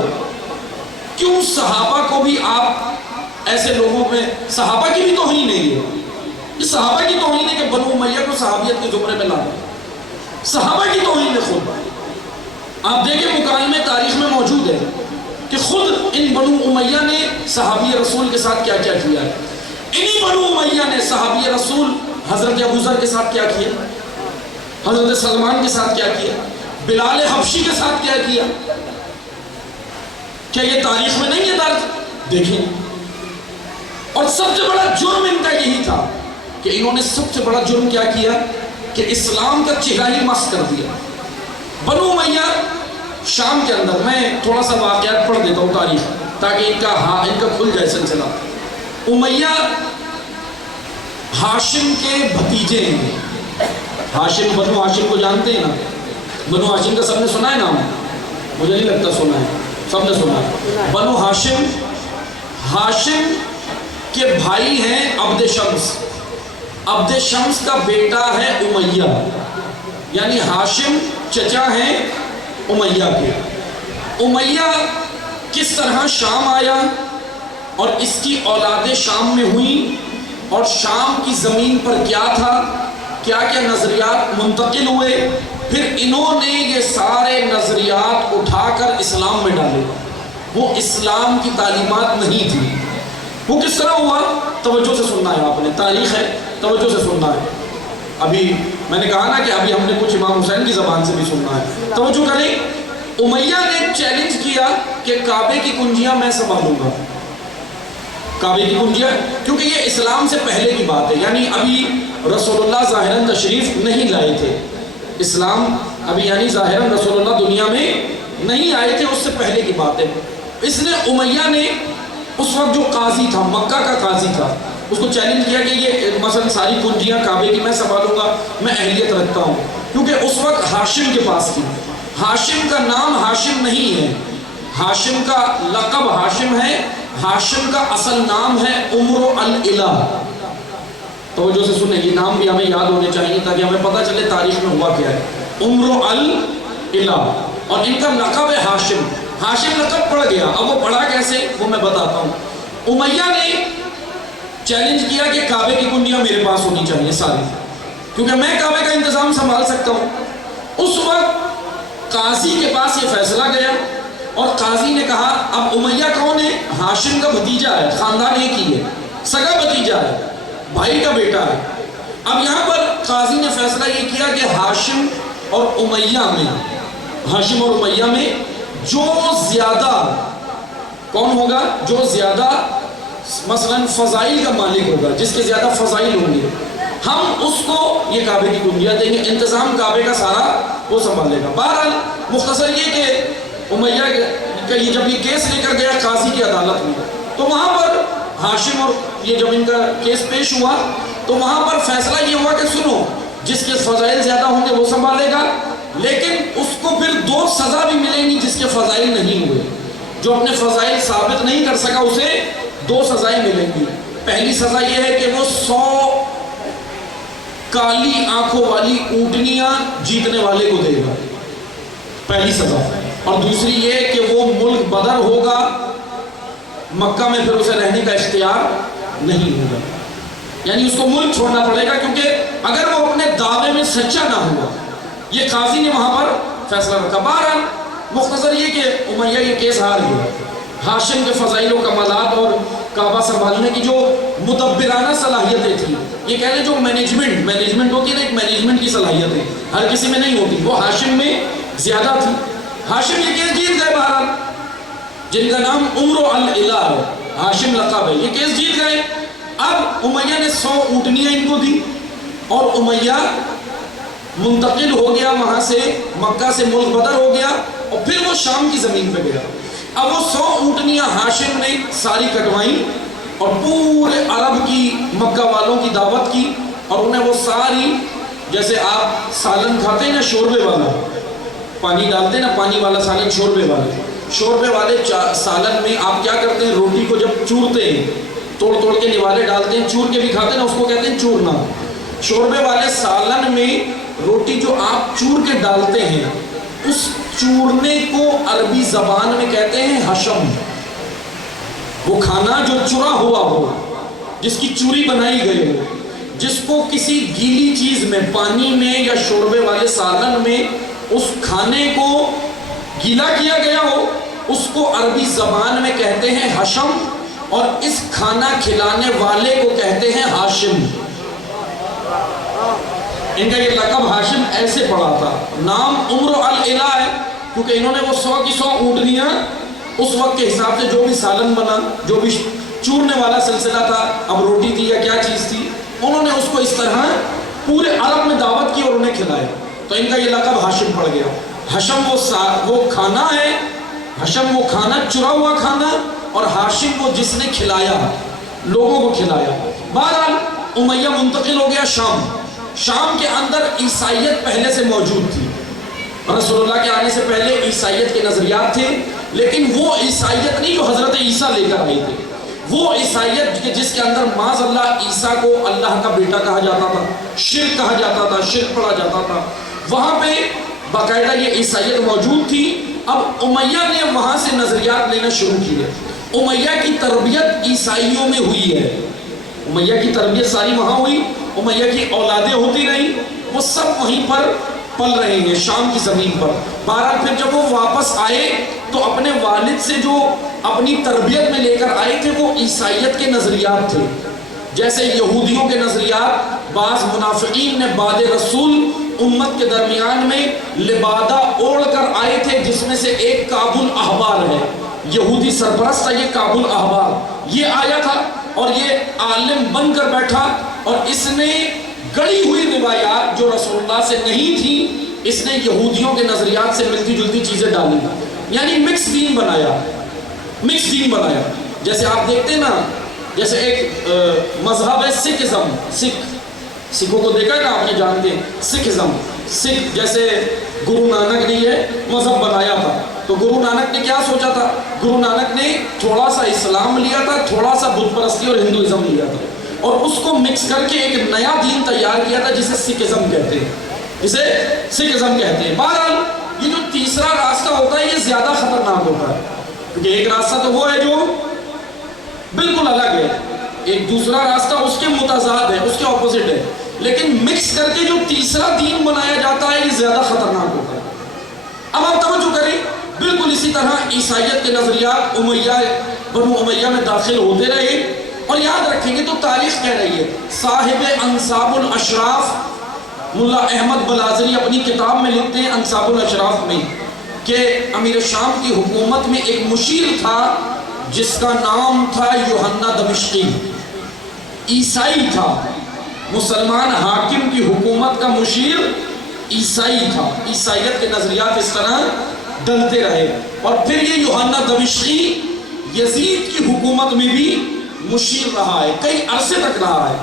کیوں؟ صحابہ کو بھی آپ ایسے لوگوں میں، صحابہ کی بھی توہین ہے، یہ صحابہ کی توہین ہے کہ بنو امیہ کو صحابیت کے زمرے میں لانا، صحابہ کی توہین ہے خود۔ آپ دیکھیں مکالمے تاریخ میں موجود ہے کہ خود ان بنو امیہ نے صحابی رسول کے ساتھ کیا کیا کیا ہے۔ انہی بنو امیہ نے صحابی رسول حضرت ابو ذر کے ساتھ کیا کیا، حضرت سلمان کے ساتھ کیا کیا، بلال حبشی کے ساتھ کیا کیا۔ کیا یہ تاریخ میں نہیں ہے درج؟ دیکھیں، اور سب سے بڑا جرم ان کا یہی تھا کہ انہوں نے سب سے بڑا جرم کیا کیا کہ اسلام کا چہرہ ہی مس کر دیا۔ بنو امیہ شام کے اندر، میں تھوڑا سا واقعات پڑھ دیتا ہوں تاریخ تاکہ ان کا کھل جائے سلسلہ۔ امیہ ہاشم کے بھتیجے ہیں، ہاشم، بنو ہاشم کو جانتے ہیں نا؟ بنو ہاشم کا سب نے سنا ہے نام؟ مجھے نہیں لگتا سنا ہے، سب نے سنا ہے۔ بنو ہاشم، ہاشم کے بھائی ہیں عبد شمس، عبد شمس کا بیٹا ہے امیہ، یعنی ہاشم چچا ہیں امیہ کے۔ امیہ کس طرح شام آیا اور اس کی اولاد شام میں ہوئی، اور شام کی زمین پر کیا تھا، کیا کیا نظریات منتقل ہوئے، پھر انہوں نے یہ سارے نظریات اٹھا کر اسلام میں ڈالے۔ وہ اسلام کی تعلیمات نہیں تھی۔ وہ کس طرح ہوا؟ توجہ سے سننا ہے، آپ نے تاریخ ہے، توجہ سے سننا ہے۔ ابھی میں نے کہا نا کہ ابھی ہم نے کچھ امام حسین کی زبان سے بھی سننا ہے، توجہ کریں۔ امیہ نے چیلنج کیا کہ کعبے کی کنجیاں میں سنبھالوں گا، کعبے کی کنجیاں، کیونکہ یہ اسلام سے پہلے کی بات ہے، یعنی ابھی رسول اللہ ظاہراً تشریف نہیں لائے تھے، اسلام ابھی یعنی ظاہراً رسول اللہ دنیا میں نہیں آئے تھے، اس سے پہلے کی بات ہے۔ اس نے امیہ نے اس وقت جو قاضی تھا، مکہ کا قاضی تھا، اس کو چیلنج کیا کہ یہ مثلا ساری کنجیاں کعبے کی میں سنبھالوں گا، میں اہلیت رکھتا ہوں، کیونکہ اس وقت ہاشم کے پاس تھی۔ ہاشم کا نام ہاشم نہیں ہے، ہاشم کا لقب ہاشم ہے، ہاشم کا اصل نام ہے عمرو الالہ۔ توجہ سے سنیں، یہ نام بھی ہمیں یاد ہونے چاہیے تاکہ ہمیں پتہ چلے تاریخ میں ہوا کیا ہے۔ عمرو الالہ، اور ان کا لقب ہے ہاشم۔ ہاشم لقب پڑ گیا، اب وہ پڑھا کیسے وہ میں بتاتا ہوں۔ امیہ نے چیلنج کیا کہ کعبے کی کنجیاں میرے پاس ہونی چاہیے ساری، کیونکہ میں کعبے کا انتظام سنبھال سکتا ہوں۔ اس وقت قاضی کے پاس یہ فیصلہ گیا، اور قاضی نے کہا اب امیہ کون ہے؟ ہاشم کا بھتیجا ہے، خاندان ایک ہی ہے، سگا بھتیجا ہے، بھائی کا بیٹا ہے۔ اب یہاں پر قاضی نے فیصلہ یہ کیا کہ ہاشم اور امیہ میں جو زیادہ کون ہوگا، جو زیادہ مثلا فضائل کا مالک ہوگا، جس کے زیادہ فضائل ہوں گے، ہم اس کو یہ کعبے کی کنجیاں دیں گے، انتظام کعبے کا سارا وہ سنبھالے گا۔ بہرحال مختصر یہ کہ امیہ کا یہ جب یہ کیس لے کر گیا قاضی کی عدالت میں، تو وہاں پر ہاشم اور یہ جب ان کا کیس پیش ہوا تو وہاں پر فیصلہ یہ ہوا کہ سنو، جس کے فضائل زیادہ ہوں گے وہ سنبھالے گا، لیکن اس کو پھر 2 سزا بھی ملیں گی جس کے فضائل نہیں ہوئے۔ جو اپنے فضائل ثابت نہیں کر سکا اسے 2 سزائیں ملیں گی۔ پہلی سزا یہ ہے کہ وہ 100 کالی آنکھوں والی اونٹنیاں جیتنے والے کو دے گا، پہلی سزا۔ اور دوسری یہ کہ وہ ملک بدر ہوگا، مکہ میں پھر اسے رہنے کا اختیار نہیں ہوگا، یعنی اس کو ملک چھوڑنا پڑے گا، کیونکہ اگر وہ اپنے دعوے میں سچا نہ ہوا۔ یہ قاضی نے وہاں پر فیصلہ رکھا۔ بہرحال مختصر یہ کہ امیہ یہ کیس ہار گیا۔ ہاشم کے فضائل و کمالات اور کعبہ سنبھالنے کی جو مدبرانہ صلاحیتیں تھیں، یہ کہہ لیں جو مینجمنٹ ہوتی ہے نا، ایک مینجمنٹ کی صلاحیتیں ہر کسی میں نہیں ہوتی، وہ ہاشم میں زیادہ تھی۔ ہاشم یہ کیس جیت گئے، بہرحال جن کا نام عمر الالہ ہے، ہاشم لقب ہے، یہ کیس جیت گئے۔ اب امیہ نے 100 اونٹنیاں ان کو دی اور امیہ منتقل ہو گیا وہاں سے، مکہ سے ملک بدر ہو گیا اور پھر وہ شام کی زمین پہ گیا۔ اب وہ 100 اونٹنیاں ہاشم نے ساری کٹوائیں اور پورے عرب کی، مکہ والوں کی دعوت کی، اور انہیں وہ ساری، جیسے آپ سالن کھاتے ہیں نا شوربے والا، پانی ڈالتے ہیں نا، پانی والا سالن، شوربے والے سالن میں آپ کیا کرتے ہیں، روٹی کو جب چورتے ہیں، توڑ کے نوالے ڈالتے ہیں، چور کے بھی کھاتے ہیں نا، اس کو کہتے ہیں چورنا۔ شوربے والے سالن میں روٹی جو آپ چور کے ڈالتے ہیں، اس چورنے کو عربی زبان میں کہتے ہیں حشم۔ وہ کھانا جو چرا ہوا ہو، جس کی چوری بنائی گئی ہو، جس کو کسی گیلی چیز میں، پانی میں یا شوربے والے سالن میں اس کھانے کو گیلا کیا گیا ہو، اس کو عربی زبان میں کہتے ہیں حشم، اور اس کھانا کھلانے والے کو کہتے ہیں ہاشم۔ ان کا یہ لقب ہاشم ایسے پڑا تھا۔ نام عمر الالہ ہے کیونکہ انہوں نے وہ 100 کی 100 اونٹنیاں اس وقت کے حساب سے جو بھی سالن بنا، جو بھی چورنے والا سلسلہ تھا، اب روٹی تھی یا کیا چیز تھی، انہوں نے اس کو اس طرح پورے عرب میں دعوت کی اور انہیں کھلائے، تو ان کا یہ لقب ہاشم پڑ گیا۔ حشم وہ کھانا ہے، حشم وہ کھانا، چرا ہوا کھانا، اور ہاشم وہ جس نے کھلایا، لوگوں کو کھلایا۔ بہرحال امیہ منتقل ہو گیا شام کے اندر عیسائیت پہلے سے موجود تھی، رسول اللہ کے آنے سے پہلے عیسائیت کے نظریات تھے، لیکن وہ عیسائیت نہیں جو حضرت عیسیٰ لے کر آئے تھے، وہ عیسائیت جس کے اندر معاذ اللہ عیسیٰ کو اللہ کا بیٹا کہا جاتا تھا، شرک کہا جاتا تھا، شرک پڑھا جاتا تھا، وہاں پہ باقاعدہ یہ عیسائیت موجود تھی۔ اب امیہ نے وہاں سے نظریات لینا شروع کیے۔ امیہ کی تربیت عیسائیوں میں ہوئی ہے، امیہ کی تربیت ساری وہاں ہوئی، امیہ کی اولادیں ہوتی رہیں، وہ سب وہیں پر پل رہے ہیں شام کی زمین پر۔ بہرحال پھر جب وہ واپس آئے تو اپنے والد سے جو اپنی تربیت میں لے کر آئے تھے وہ عیسائیت کے نظریات تھے، جیسے یہودیوں کے نظریات۔ بعض منافقین نے بعد رسول امت کے درمیان میں لبادہ اوڑھ کر آئے تھے، جس میں سے ایک کعب الاحبار ہے، یہودی سرپرست تھا یہ کعب الاحبار، یہ آیا تھا اور یہ عالم بن کر بیٹھا، اور اس نے گڑی ہوئی روایات جو رسول اللہ سے نہیں تھی، اس نے یہودیوں کے نظریات سے ملتی جلتی چیزیں ڈالی، یعنی مکس دین بنایا۔ جیسے آپ دیکھتے ہیں نا، جیسے ایک مذہب ہے سکھوں کو دیکھا ہے نا، آپ نے جانتے ہیں سکھ، جیسے گرو نانک نے یہ مذہب بنایا تھا، تو گرو نانک نے کیا سوچا تھا؟ گرو نانک نے تھوڑا سا اسلام لیا تھا، تھوڑا سا بت پرستی اور ہندوازم لیا تھا، اور اس کو مکس کر کے ایک نیا دین تیار کیا تھا جسے سکھزم کہتے ہیں۔ بہرحال یہ جو تیسرا راستہ ہوتا ہے یہ زیادہ خطرناک ہوتا ہے، کیونکہ ایک راستہ تو وہ ہے جو بالکل الگ ہے، ایک دوسرا راستہ اس کے متضاد ہے، اس کے اپوزٹ ہے، لیکن مکس کر کے جو تیسرا دین بنایا جاتا ہے یہ زیادہ خطرناک ہوتا ہے۔ اب آپ توجہ کریں، بالکل اسی طرح عیسائیت کے نظریات بنو امیہ میں داخل ہوتے رہے، اور یاد رکھیں گے تو تاریخ کہہ رہی ہے، صاحب انصاب الاشراف ملا احمد بلازری اپنی کتاب میں لکھتے ہیں انصاب الاشراف میں کہ امیر شام کی حکومت میں ایک مشیر تھا جس کا نام تھا یوحنا دمشقی، عیسائی تھا، مسلمان حاکم کی حکومت کا مشیر عیسائی تھا، عیسائیت کے نظریات اس طرح ڈلتے رہے، اور پھر یہ یوحنا دمشقی یزید کی حکومت میں بھی مشیر رہا ہے، کئی عرصے تک رہا ہے۔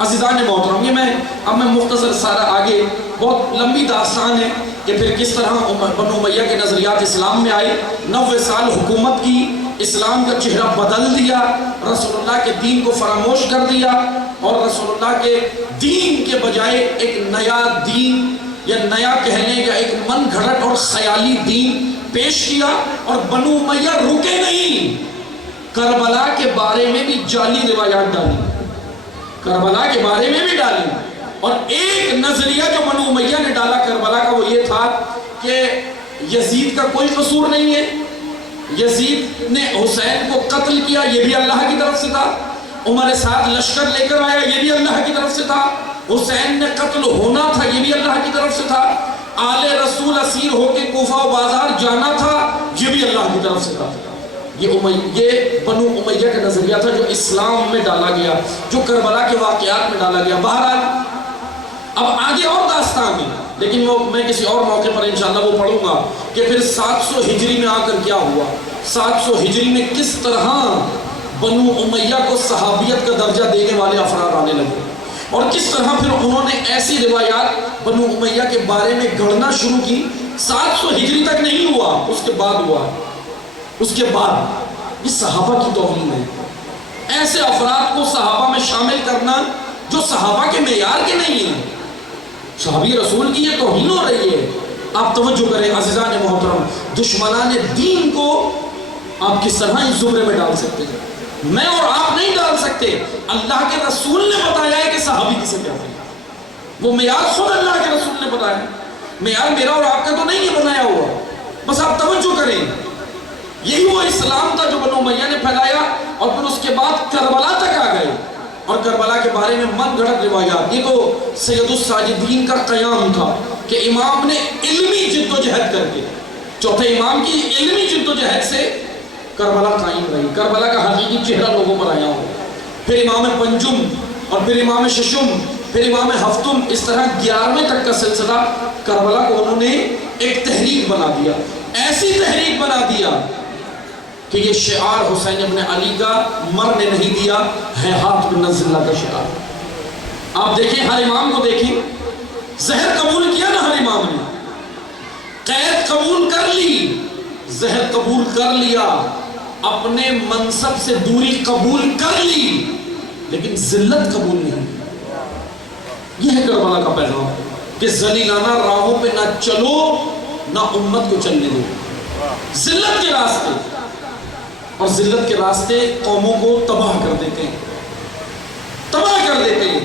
عزیزان محترم، یہ اب میں مختصر سارا آگے بہت لمبی داستان ہے کہ پھر کس طرح بنو امیہ کے نظریات اسلام میں آئے، 90 سال حکومت کی، اسلام کا چہرہ بدل دیا، رسول اللہ کے دین کو فراموش کر دیا، اور رسول اللہ کے دین کے بجائے ایک نیا دین یا نیا کہنے کا ایک من گھڑت اور خیالی دین پیش کیا، اور بنو امیہ رکے نہیں، کربلا کے بارے میں بھی جعلی روایات ڈالی، کربلا کے بارے میں بھی ڈالی، اور ایک نظریہ جو بنو امیہ نے ڈالا کربلا کا وہ یہ تھا کہ یزید کا کوئی قصور نہیں ہے، یزید نے حسین کو قتل کیا یہ بھی اللہ کی طرف سے تھا، عمر ساتھ لشکر لے کر آیا یہ بھی اللہ کی طرف سے تھا، حسین نے قتل ہونا تھا یہ بھی اللہ کی طرف سے تھا، آل رسول اسیر ہو کے کوفہ و بازار جانا تھا یہ بھی اللہ کی طرف سے تھا۔ یہ بنو امیہ کا نظریہ تھا جو اسلام میں ڈالا گیا، جو کربلا کے واقعات میں ڈالا گیا۔ بہرحال اب آگے اور داستان ہے، لیکن میں کسی اور موقع پر انشاءاللہ وہ پڑھوں گا کہ پھر 700 ہجری میں آ کر کیا ہوا، 700 ہجری میں کس طرح بنو امیہ کو صحابیت کا درجہ دینے والے افراد آنے لگے، اور کس طرح پھر انہوں نے ایسی روایات بنو امیہ کے بارے میں گھڑنا شروع کی۔ 700 ہجری تک نہیں ہوا، اس کے بعد ہوا، اس کے بعد یہ صحابہ کی توہین ہے، ایسے افراد کو صحابہ میں شامل کرنا جو صحابہ کے معیار کے نہیں ہیں، صحابی رسول کی یہ توہین ہو رہی ہے۔ آپ توجہ کریں عزیزان محترم، دشمنان دین کو آپ کس طرح اس زمرے میں ڈال سکتے ہیں؟ میں اور آپ نہیں ڈال سکتے، اللہ کے رسول نے بتایا ہے کہ صحابی کسے کہتے ہیں، وہ معیار خود اللہ کے رسول نے بتایا ہے، معیار میرا اور آپ کا تو نہیں ہے بنایا ہوا۔ بس آپ توجہ کریں، یہی وہ اسلام تھا جو بنو امیہ نے پھیلایا، اور پھر اس کے بعد کربلا تک آ گئے، اور کربلا کے بارے میں من گھڑت روایات۔ یہ تو سید الساجدین کا قیام تھا کہ امام نے علمی جد و جہد کر کے، چوتھے امام کی علمی جد و جہد سے کربلا قائم رہی، کربلا کا حقیقی چہرہ لوگوں پر آیا ہو۔ پھر امام پنجم، اور پھر امام ششم، پھر امام ہفتم، اس طرح 11ویں تک کا سلسلہ کربلا کو انہوں نے ایک تحریک بنا دیا، ایسی تحریک بنا دیا کہ یہ شعار حسین ابن علی کا مرنے نہیں دیا ہے، ہاتھ بن اللہ کا شعار۔ آپ دیکھیں ہر امام کو دیکھیں، زہر قبول کیا نا ہر امام نے، قید قبول کر لی، زہر قبول کر لیا، اپنے منصب سے دوری قبول کر لی، لیکن ذلت قبول نہیں۔ یہ ہے کربلا کا پیغام کہ ذلیلانہ راہوں پہ نہ چلو نہ امت کو چلنے دو، ذلت کے راستے، اور ذلت کے راستے قوموں کو تباہ کر دیتے ہیں، تباہ کر دیتے ہیں۔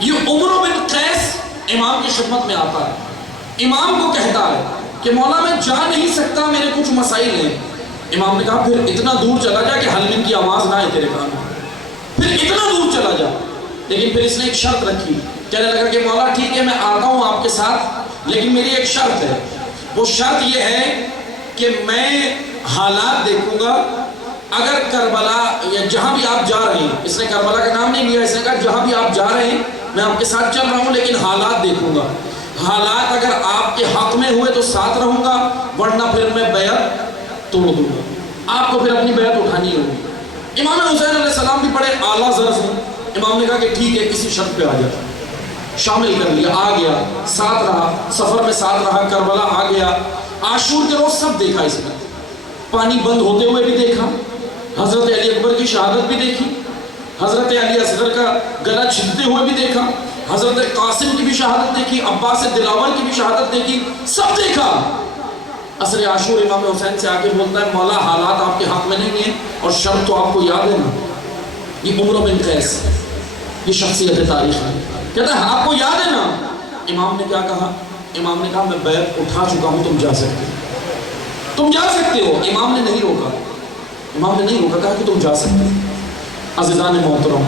یہ عمر بن قیس امام کی خدمت میں آتا ہے، امام کو کہتا ہے کہ مولا میں جا نہیں سکتا، میرے کچھ مسائل ہیں۔ امام نے کہا پھر اتنا دور چلا جا کہ حلیم کی آواز نہ آئے تیرے کان میں، پھر اتنا دور چلا جا۔ لیکن پھر اس نے ایک شرط رکھی، کہنے لگا کہ مولا ٹھیک ہے میں آتا ہوں آپ کے ساتھ، لیکن میری ایک شرط ہے، وہ شرط یہ ہے کہ میں حالات دیکھوں گا، اگر کربلا یا جہاں بھی آپ جا رہے ہیں، اس نے کربلا کا نام نہیں لیا، اس نے کہا جہاں بھی آپ جا رہے ہیں میں آپ کے ساتھ چل رہا ہوں، لیکن حالات دیکھوں گا، حالات اگر آپ کے حق میں ہوئے تو ساتھ رہوں گا، ورنہ پھر میں بیعت توڑ دوں گا، آپ کو پھر اپنی بیعت اٹھانی ہوگی۔ امام حسین علیہ السلام بھی بڑے اعلیٰ ظرف ہیں، امام نے کہا کہ ٹھیک ہے کسی شرط پہ آ جا، شامل کر لیا، آ گیا، ساتھ رہا، سفر میں ساتھ رہا، کربلا آ گیا، عاشور کے روز سب دیکھا اس نے، پانی بند ہوتے ہوئے بھی دیکھا، حضرت علی اکبر کی شہادت بھی دیکھی، حضرت علی اصغر کا گلا چھلتے ہوئے بھی دیکھا، حضرت قاسم کی بھی شہادت دیکھی، عباس دلاور کی بھی شہادت دیکھی، سب دیکھا۔ عصر عاشور امام حسین سے آگے بولتا ہے مولا حالات آپ کے حق میں نہیں ہیں، اور شرط تو آپ کو یاد ہے نا، یہ عمر بن قیس، یہ شخصیت تاریخ ہے، کہتا ہے آپ کو یاد ہے نا۔ امام نے کیا کہا؟ امام نے کہا میں بیعت اٹھا چکا ہوں، تم جا سکتے ہو، تم جا سکتے ہو۔ امام نے نہیں روکا، امام نے نہیں روکا، کہا کہ تم جا سکتے ہو۔ عزیزان محترم،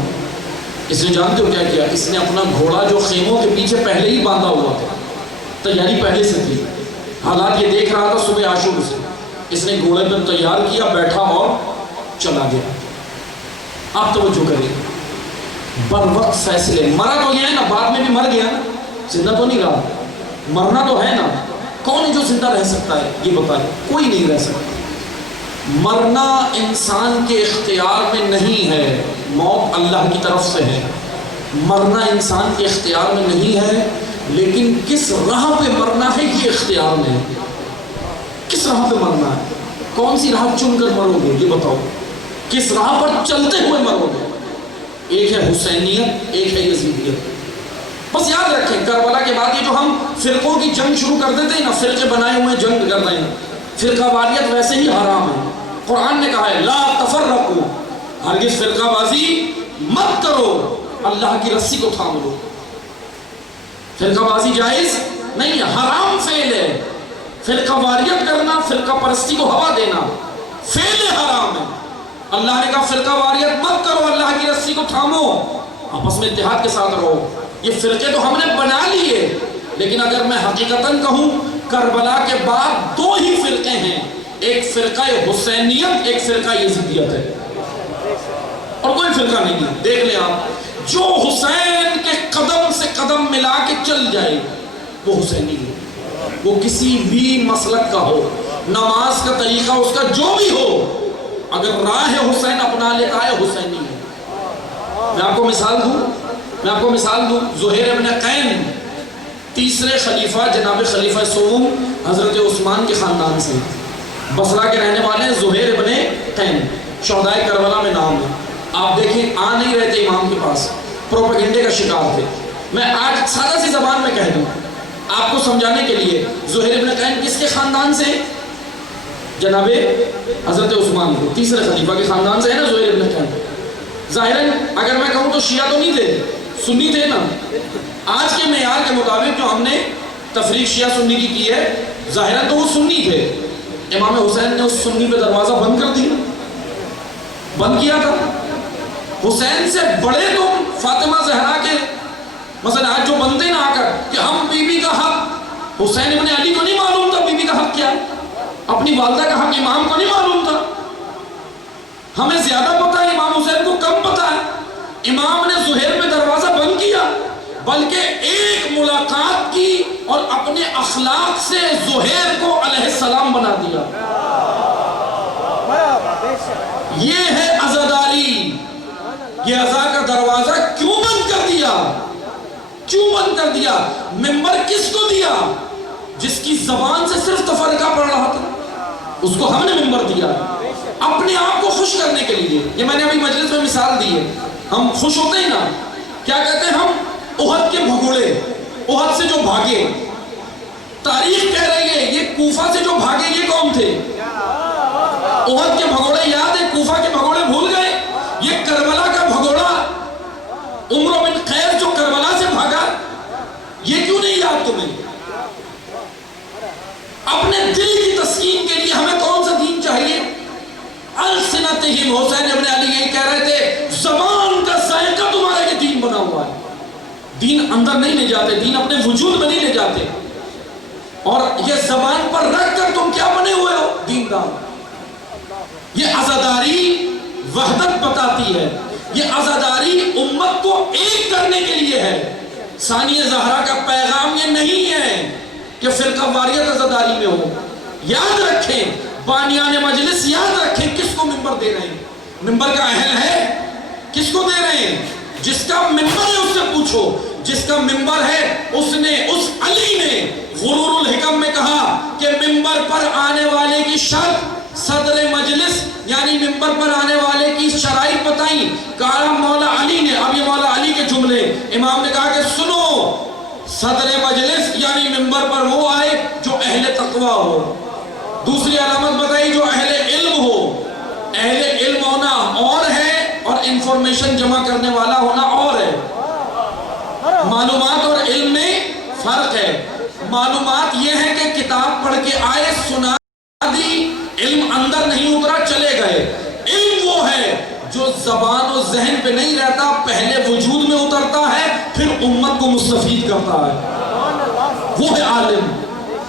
اس نے جانتے ہو کیا کیا؟ اس نے اپنا گھوڑا جو خیموں کے پیچھے پہلے ہی باندھا ہوا تھا، تیاری پہلے سے تھی، حالات یہ دیکھ رہا تھا صبح عاشور سے، اس نے گھوڑے پر تیار کیا، بیٹھا اور چلا گیا۔ آپ توجہ کریں، بر وقت فیصلے، مرا تو یہ ہے نا، بعد میں بھی مر گیا نا، زندہ تو نہیں رہا، مرنا تو ہے نا۔ کون ہے جو زندہ رہ سکتا ہے یہ بتائیں؟ کوئی نہیں رہ سکتا۔ مرنا انسان کے اختیار میں نہیں ہے، موت اللہ کی طرف سے ہے۔ مرنا انسان کے اختیار میں نہیں ہے، لیکن کس راہ پہ مرنا ہے یہ اختیار میں ہے۔ کس راہ پہ مرنا ہے؟ کون سی راہ چن کر مرو گے یہ بتاؤ؟ کس راہ پر چلتے ہوئے مرو گے؟ ایک ہے حسینیت، ایک ہے یزیدیت۔ بس یاد رکھیں، کربلا کے بعد یہ جو ہم فرقوں کی جنگ شروع کر دیتے ہیں نا، فرقے بنائے ہوئے جنگ کر رہے ہیں، فرقہ واریت ویسے ہی حرام ہے۔ قرآن نے کہا ہے لا تفرقوا، ہرگز فرقہ بازی مت کرو، اللہ کی رسی کو تھام لو۔ فرقہ بازی جائز نہیں ہے، حرام فعل ہے۔ فرقہ واریت کرنا، فرقہ پرستی کو ہوا دینا فعل حرام ہے۔ اللہ نے کہا فرقہ واریت مت کرو، اللہ کی رسی کو تھامو، آپس میں اتحاد کے ساتھ رہو۔ یہ فرقے تو ہم نے بنا لیے، لیکن اگر میں حقیقتاً کہوں کربلا کے بعد دو ہی فرقے ہیں، ایک فرقہ حسینیت، ایک فرقہ یزیدیت ہے، اور کوئی فرقہ نہیں ہے۔ دیکھ لیں آپ، جو حسین کے قدم سے قدم ملا کے چل جائے وہ حسینی ہے، وہ کسی بھی مسلک کا ہو، نماز کا طریقہ اس کا جو بھی ہو، اگر راہ حسین اپنا لیتا ہے حسینی ہے۔ میں آپ کو مثال دوں، زہیر ابن قین تیسرے خلیفہ جناب خلیفہ سوم حضرت عثمان کے خاندان سے، بصرہ کے رہنے والے ہیں، زہیر ابن قین، شہدائے کربلا میں نام ہے۔ آپ دیکھیں آ نہیں رہے تھے امام کے پاس، پروپیگنڈے کا شکار تھے۔ میں آج سادہ سی زبان میں کہہ دوں آپ کو سمجھانے کے لیے، زہیر ابن قین کس کے خاندان سے؟ جناب حضرت عثمان کو، تیسرے خلیفہ کے خاندان سے ہے نا زہیر ابن قین۔ ظاہراً اگر میں کہوں تو شیعہ تو نہیں تھے، سنی تھے نا۔ آج کے معیار کے مطابق جو ہم نے تفریق شیعہ سنی کی ہے، ظاہراً تو وہ سنی تھے۔ امام حسین نے اس سنی پہ دروازہ بند کر دیا، بند کیا تھا۔ حسین سے بڑے تم فاطمہ زہرا کے، مثلا آج جو بنتے نا آ کر کہ ہم بی بی کا حق، حسین ابن علی کو نہیں معلوم تھا بی بی کا حق کیا ہے، اپنی والدہ کا حق امام کو نہیں معلوم تھا۔ ہمیں زیادہ پتہ ہے، امام حسین کو کم پتہ ہے۔ امام نے زہیر پہ دروازہ بند کیا، بلکہ ایک ملاقات کی اور اپنے اخلاق سے زہیر کو علیہ السلام بنا دیا۔ یہ ہے عزاداری۔ یہ عزا کا دروازہ کیوں بند کر دیا؟ کیوں بند کر دیا؟ ممبر کس کو دیا؟ جس کی زبان سے صرف تفرقہ پڑ رہا تھا، اس کو ہم نے ممبر دیا اپنے آپ کو خوش کرنے کے لیے۔ یہ میں نے ابھی مجلس میں مثال دی ہے، ہم خوش ہوتے ہیں نا، کیا کہتے ہیں ہم؟ احد کے بھگوڑے، احد سے جو بھاگے، تاریخ کہہ رہی ہے یہ کوفہ سے جو بھاگے یہ کون تھے؟ احد کے بھگوڑے یاد ہے، کوفہ کے بھگوڑے بھول گئے؟ یہ کربلا کا بھگوڑا عمر بن قیس جو کربلا سے بھاگا، یہ کیوں نہیں یاد تمہیں؟ اپنے دل کی تسکین کے لیے ہمیں کون سا دین چاہیے؟ السنتہم، حسین ابن علی یہی کہہ رہے تھے، زبان کا ذائقہ تمہارا یہ دین بنا ہوا ہے۔ دین اندر نہیں لے جاتے، دین اپنے وجود میں نہیں لے جاتے، اور یہ زبان پر رکھ کر تم کیا بنے ہوئے ہو؟ دیندار۔ یہ عزاداری وحدت بتاتی ہے، یہ عزاداری امت کو ایک کرنے کے لیے ہے۔ ثانیہ زہرا کا پیغام یہ نہیں ہے کہ فرقہ واریت عزاداری میں ہو۔ یاد رکھیں، بانیان مجلس یاد رکھیں کس کو ممبر دے رہے ہیں۔ ممبر کا اہل ہے، کس کو دے رہے ہیں؟ جس کا ممبر ہے اس سے پوچھو، جس کا ممبر ہے اس نے، اس علی نے غرور الحکم میں کہا کہ ممبر پر آنے والے کی شرط، صدر مجلس یعنی ممبر پر آنے والے کی شرائط بتائیں، کہا مولا علی نے۔ اب یہ مولا علی کے جملے، امام نے کہا کہ سنو، صدر مجلس یعنی ممبر پر وہ آئے جو اہل تقوی ہو۔ دوسری علامت بتائی جو اہل علم ہو۔ اہل علم ہونا اور ہے، اور انفارمیشن جمع کرنے والا ہونا اور ہے۔ معلومات اور علم میں فرق ہے۔ معلومات یہ ہے کہ کتاب پڑھ کے آئے، سنا دی، علم اندر نہیں اترا، چلے گئے۔ علم وہ ہے جو زبان و ذہن پہ نہیں رہتا، پہلے وجود کو مستفید کرتا ہے، وہ ہے عالم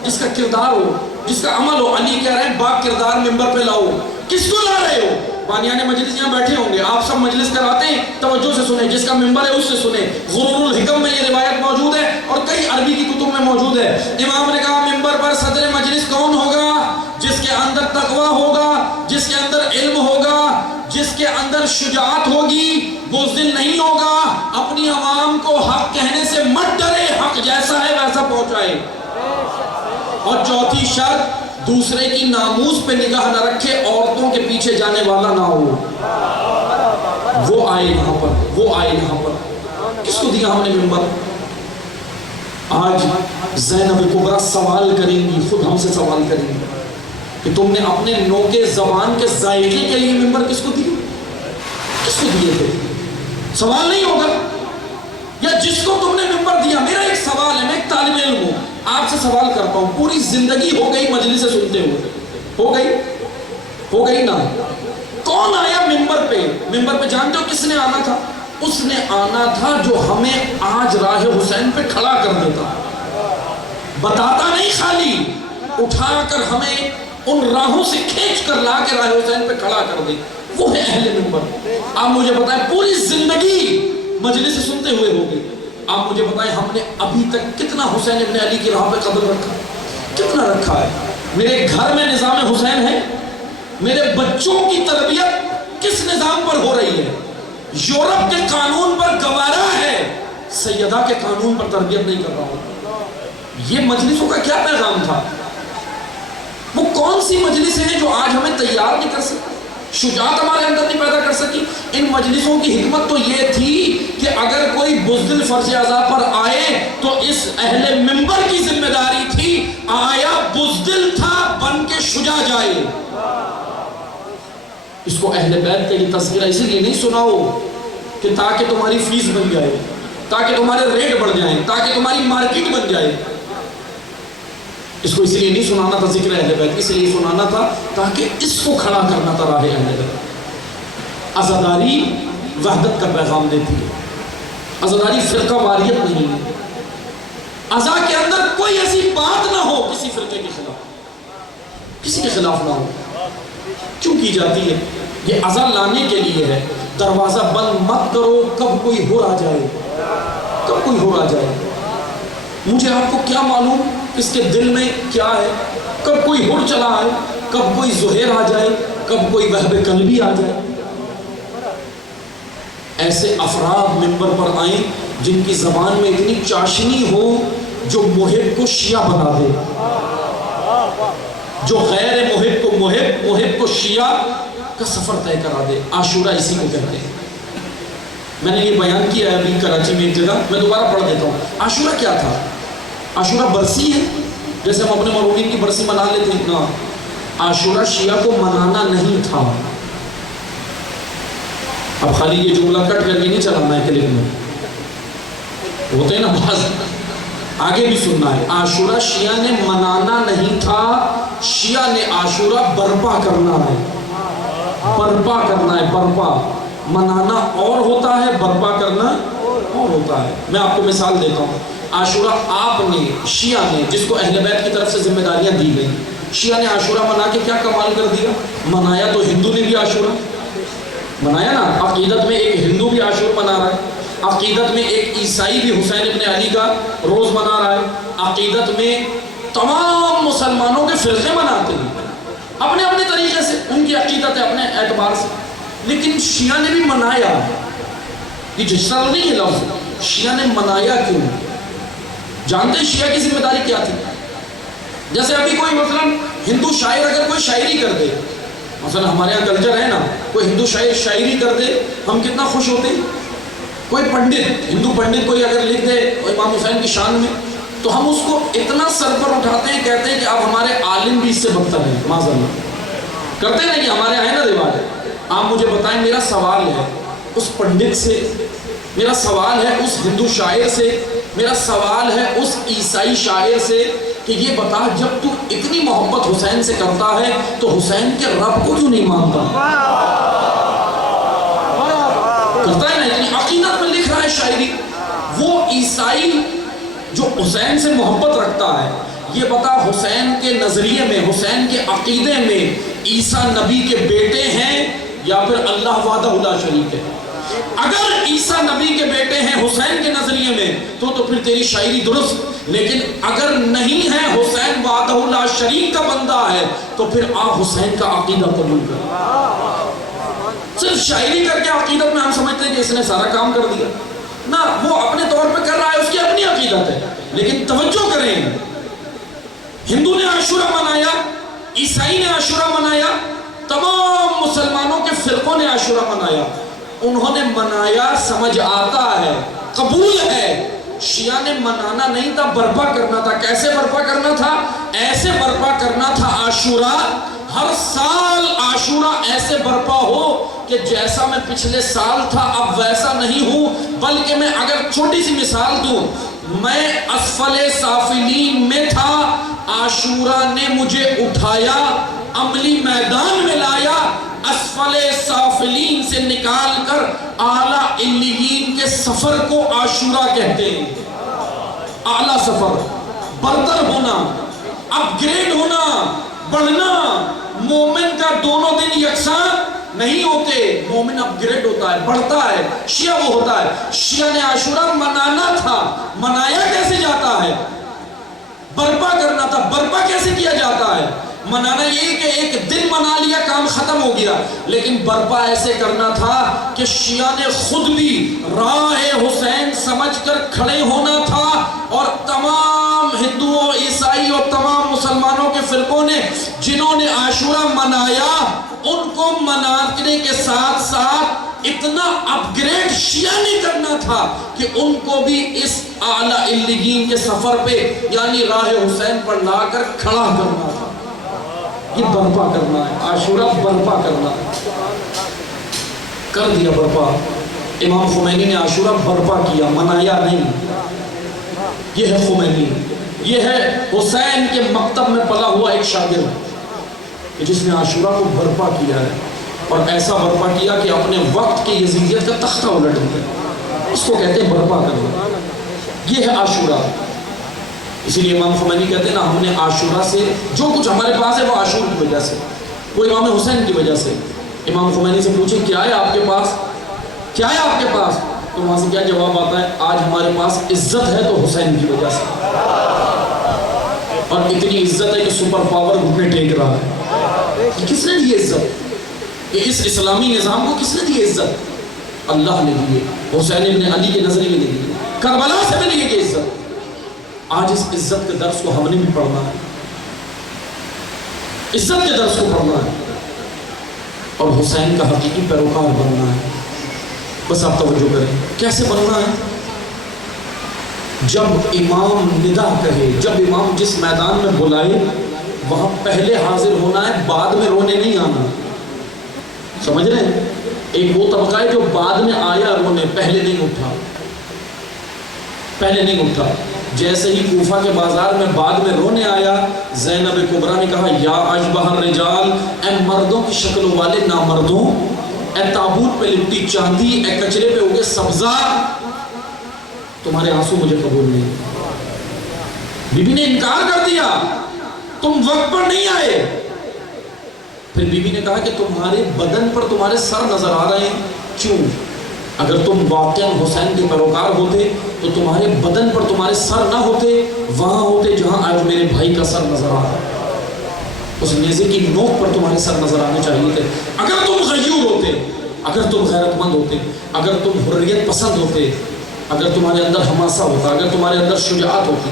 جس کا کردار ہو، جس کا عمل ہو۔ علی کہہ رہے ہیں با کردار ممبر پہ لاؤ۔ کس کو لا رہے ہو؟ بانیان مجلس یہاں بیٹھے ہوں گے، آپ سب مجلس کراتے ہیں، توجہ سے سنیں، جس کا ممبر ہے اس سے سنیں۔ غرور الحکم میں یہ روایت موجود ہے اور کئی عربی کی کتب میں موجود ہے۔ امام نے کہا ممبر پر صدر مجلس کون ہوگا؟ جس کے اندر تقویٰ ہوگا، جس کے اندر علم ہوگا، جس کے اندر شجاعت ہوگی، بزدل نہیں ہوگا، اپنی عوام کو حق کہنے سے مت ڈرے، حق جیسا ہے ویسا پہنچائے۔ اور چوتھی شرط، دوسرے کی ناموس پہ نگاہ نہ رکھے، عورتوں کے پیچھے جانے والا نہ ہو۔ وہ آئے یہاں پر، وہ آئے یہاں پر۔ کس کو دیا ہم نے ممبر؟ آج زینب کبریٰ سوال کریں گی، خود ہم سے سوال کریں گی کہ تم نے اپنے نوکے زبان کے ذائقے کے لیے ممبر کس کو دیے؟ کس کو دیے تھے؟ سوال نہیں ہوگا یا جس کو تم نے ممبر دیا؟ میرا ایک سوال ہے، میں ایک طالب علم ہوں، آپ سے سوال کرتا ہوں، پوری زندگی ہو گئی مجلس سے سنتے ہوئے، ہو گئی نا؟ کون آیا ممبر پہ؟ ممبر پہ جانتے ہو کس نے آنا تھا؟ اس نے آنا تھا جو ہمیں آج راہ حسین پہ کھڑا کر دیتا، بتاتا نہیں، خالی اٹھا کر ہمیں ان راہوں سے کھینچ کر لا کے راہ حسین پہ کھڑا کر دے، وہ ہے اہل ممبر۔ آپ مجھے بتائیں، پوری زندگی مجلس سے سنتے ہوئے ہو گئی، آپ مجھے بتائیں ہم نے ابھی تک کتنا حسین ابن علی کی راہ پہ قدم رکھا؟ کتنا رکھا ہے؟ میرے گھر میں نظام حسین ہے؟ میرے بچوں کی تربیت کس نظام پر ہو رہی ہے؟ یورپ کے قانون پر گوارا ہے، سیدہ کے قانون پر تربیت نہیں کر رہا ہوں۔ یہ مجلسوں کا کیا پیغام تھا؟ وہ کون سی مجلسیں ہیں جو آج ہمیں تیار نہیں کر سکتی، شجاعت ہمارے اندر نہیں پیدا کر سکی؟ ان مجلسوں کی حکمت تو یہ تھی کہ اگر کوئی بزدل فرض اعضاء پر آئے تو اس اہل منبر کی ذمہ داری تھی، آیا بزدل تھا بن کے شجاع جائے۔ اس کو اہل بیت کے لیے تذکرہ اسی لیے نہیں سناؤ کہ تاکہ تمہاری فیس بن جائے، تاکہ تمہارے ریٹ بڑھ جائیں، تاکہ تمہاری مارکیٹ بن جائے۔ اس کو اس لیے نہیں سنانا تھا ذکر اہل بیت، اس لیے سنانا تھا تاکہ اس کو کھڑا کرنا تھا راہ اہل بیت۔ عزاداری وحدت کا پیغام دیتی ہے، عزاداری فرقہ واریت نہیں ہے۔ عزا کے اندر کوئی ایسی بات نہ ہو کسی فرقے کے خلاف، کسی کے خلاف نہ ہو۔ کیوں کی جاتی ہے؟ یہ عزا لانے کے لیے ہے۔ دروازہ بند مت کرو، کب کوئی ہور آ جائے، کب کوئی ہور آ جائے۔ مجھے آپ کو کیا معلوم اس کے دل میں کیا ہے؟ کب کوئی ہور چلا آئے، کب کوئی زہیر آ جائے، کب کوئی وہب قلبی آ جائے۔ ایسے افراد منبر پر آئیں جن کی زبان میں اتنی چاشنی ہو جو محب کو شیعہ بنا دے، جو غیر محب کو محب، محب کو شیعہ کا سفر طے کرا دے۔ عاشورہ اسی کو کہتے ہیں۔ میں نے یہ بیان کیا ہے ابھی کراچی میں ایک جگہ، میں دوبارہ پڑھ دیتا ہوں۔ عاشورہ کیا تھا؟ عاشورہ برسی ہے، جیسے ہم اپنے مرحومین کی برسی منا لیتے ہیں نا۔ عاشورہ شیعہ کو منانا نہیں تھا۔ اب خالی یہ جملہ کٹ کر کے نہیں چلانا ہے کلپ میں، ہوتے ہیں نا بعض، آگے بھی سننا ہے۔ عاشورہ شیعہ نے منانا نہیں تھا، شیعہ نے عاشورہ برپا کرنا ہے، برپا کرنا ہے، برپا۔ منانا اور ہوتا ہے، برپا کرنا اور ہوتا ہے۔ میں آپ کو مثال دیتا ہوں۔ عاشورہ آپ نے، شیعہ نے، جس کو اہل بیت کی طرف سے ذمہ داریاں دی گئی، شیعہ نے عاشورہ منا کے کیا کمال کر دیا؟ منایا تو ہندو نے بھی عاشورہ منایا نا، عقیدت میں ایک ہندو بھی عاشورہ منا رہا ہے، عقیدت میں ایک عیسائی بھی حسین ابن علی کا روز منا رہا ہے، عقیدت میں تمام مسلمانوں کے فرقے مناتے ہیں اپنے اپنے طریقے سے، ان کی عقیدت ہے اپنے اعتبار سے۔ لیکن شیعہ نے بھی منایا، یہ جسر نہیں ہے لفظ، شیعہ نے منایا کیوں؟ جانتے ہیں شیعہ کی ذمہ داری کیا تھی؟ جیسے ابھی کوئی مثلا ہندو شاعر اگر کوئی شاعری کر دے، مثلا ہمارے یہاں کلچر ہے نا، کوئی ہندو شاعر شاعری کر دے، ہم کتنا خوش ہوتے ہیں۔ کوئی پنڈت، ہندو پنڈت کوئی اگر لکھ دے امام حسین کی شان میں، تو ہم اس کو اتنا سر پر اٹھاتے ہیں، کہتے ہیں کہ اب ہمارے عالم بھی اس سے بدتر ہیں، معاذ اللہ کرتے نہیں، ہمارے یہاں ہے نا رواج ہے۔ آپ مجھے بتائیں، میرا سوال ہے اس پنڈت سے، میرا سوال ہے اس ہندو شاعر سے، میرا سوال ہے اس عیسائی شاعر سے کہ یہ بتا، جب تو اتنی محبت حسین سے کرتا ہے تو حسین کے رب کو کیوں نہیں مانتا؟ کرتا ہے نا، اتنی عقیدت میں لکھ رہا ہے شاعری، وہ عیسائی جو حسین سے محبت رکھتا ہے، یہ بتا حسین کے نظریے میں، حسین کے عقیدے میں عیسیٰ نبی کے بیٹے ہیں یا پھر اللہ وحدہ لا شریک ہے؟ اگر عیسیٰ نبی کے بیٹے ہیں حسین کے نظریے میں تو پھر تیری شاعری درست، لیکن اگر نہیں ہے، حسین وحدہ لا شریک کا بندہ ہے، تو پھر آپ حسین کا عقیدہ قبول کر۔ صرف شاعری کر کے عقیدت میں ہم سمجھتے ہیں کہ اس نے سارا کام کر دیا، نہ، وہ اپنے طور پہ کر رہا ہے، اس کی اپنی عقیدت ہے، لیکن توجہ کریں، ہندو نے عاشورہ منایا، عیسائی نے عاشورہ منایا، تمام مسلمانوں کے فرقوں نے عاشورہ منایا، انہوں نے منایا، سمجھ آتا ہے، قبول ہے۔ شیعہ نے منانا نہیں تھا، برپا کرنا تھا۔ کیسے برپا کرنا تھا؟ ایسے برپا کرنا تھا عاشورہ، ہر سال عاشورہ ایسے برپا ہو کہ جیسا میں پچھلے سال تھا اب ویسا نہیں ہوں، بلکہ میں اگر چھوٹی سی مثال دوں، میں اسفل سافلین میں تھا، عاشورہ نے مجھے اٹھایا، عملی میدان میں لایا، اسفل سافلین سے نکال کر اعلیٰ علیین کے سفر کو عاشورہ کہتے ہیں۔ اعلیٰ سفر، برتر ہونا، اپ گریڈ ہونا، بڑھنا۔ مومن کا دونوں دن یکساں نہیں ہوتے، مومن اپ گریڈ ہوتا ہے، بڑھتا ہے۔ شیعہ وہ ہوتا ہے، شیعہ نے عاشورہ منانا تھا، منایا کیسے جاتا ہے؟ برپا کرنا تھا، برپا کیسے کیا جاتا ہے؟ منانا یہ کہ ایک دن منا لیا کام ختم ہو گیا، لیکن برپا ایسے کرنا تھا کہ شیعہ نے خود بھی راہ حسین سمجھ کر کھڑے ہونا تھا، اور تمام ہندوؤں، عیسائی اور تمام مسلمانوں کے فرقوں نے جنہوں نے عاشورہ منایا، ان کو منانے کے ساتھ ساتھ اتنا اپ گریڈ شیعہ نے کرنا تھا کہ ان کو بھی اس اعلیٰ علیین کے سفر پہ یعنی راہ حسین پر لا کر کھڑا کرنا تھا۔ یہ برپا کرنا ہے، عاشورہ برپا کرنا ہے، کر دیا برپا۔ امام خمینی نے عاشورہ برپا کیا، منایا نہیں۔ یہ ہے خمینی، یہ ہے حسین کے مکتب میں پلا ہوا ایک شاگرد جس نے عاشورہ کو برپا کیا ہے، اور ایسا برپا کیا کہ اپنے وقت کی یزیدیت کا تختہ الٹ دیا۔ اس کو کہتے ہیں برپا کرنا، یہ ہے عاشورہ۔ اسی لیے امام خمینی کہتے ہیں نا، ہم نے عاشورہ سے جو کچھ ہمارے پاس ہے وہ عاشور کی وجہ سے، وہ امام حسین کی وجہ سے۔ امام خمینی سے پوچھیں کیا ہے آپ کے پاس، کیا ہے آپ کے پاس؟ تو وہاں سے کیا جواب آتا ہے؟ آج ہمارے پاس عزت ہے تو حسین کی وجہ سے، اور اتنی عزت ہے کہ سپر پاور گھٹنے ٹیک رہا ہے۔ یہ کس نے دی عزت؟ یہ اس اسلامی نظام کو کس نے دی عزت؟ اللہ نے دی ہے، حسین ابن علی کے نظریے نے دی ہے، کربلا سے ملی ہے کہ عزت۔ آج اس عزت کے درس کو ہم نے بھی پڑھنا ہے، عزت کے درس کو پڑھنا ہے، اور حسین کا حقیقی پیروکار بننا ہے۔ بس آپ توجہ کریں، کیسے بننا ہے؟ جب امام ندا کہے، جب امام جس میدان میں بلائے وہاں پہلے حاضر ہونا ہے، بعد میں رونے نہیں آنا۔ سمجھ رہے ہیں؟ ایک وہ طبقہ ہے جو بعد میں آیا رونے، پہلے نہیں اٹھا، پہلے نہیں اٹھا۔ جیسے ہی کوفہ کے بازار میں بعد میں رونے آیا، زینب کبریٰ نے کہا یا اشبہ الرجال، اے مردوں کی شکل والے نامردوں، اے تابوت پہ لپٹی چاندی، اے کچرے پہ اگے سبزہ، تمہارے آنسو مجھے قبول نہیں۔ بی بی نے انکار کر دیا، تم وقت پر نہیں آئے۔ پھر بی بی نے کہا کہ تمہارے بدن پر تمہارے سر نظر آ رہے ہیں، کیوں؟ اگر تم واقعا حسین کے پیروکار ہوتے تو تمہارے بدن پر تمہارے سر نہ ہوتے، وہاں ہوتے جہاں آج میرے بھائی کا سر نظر آ رہا ہے، اس نیزے کی نوک پر تمہارے سر نظر آنے چاہیے تھے۔ اگر تم غیور ہوتے، اگر تم غیرت مند ہوتے، اگر تم حریت پسند ہوتے، اگر تمہارے اندر حماسہ ہوتا، اگر تمہارے اندر شجاعت ہوتی،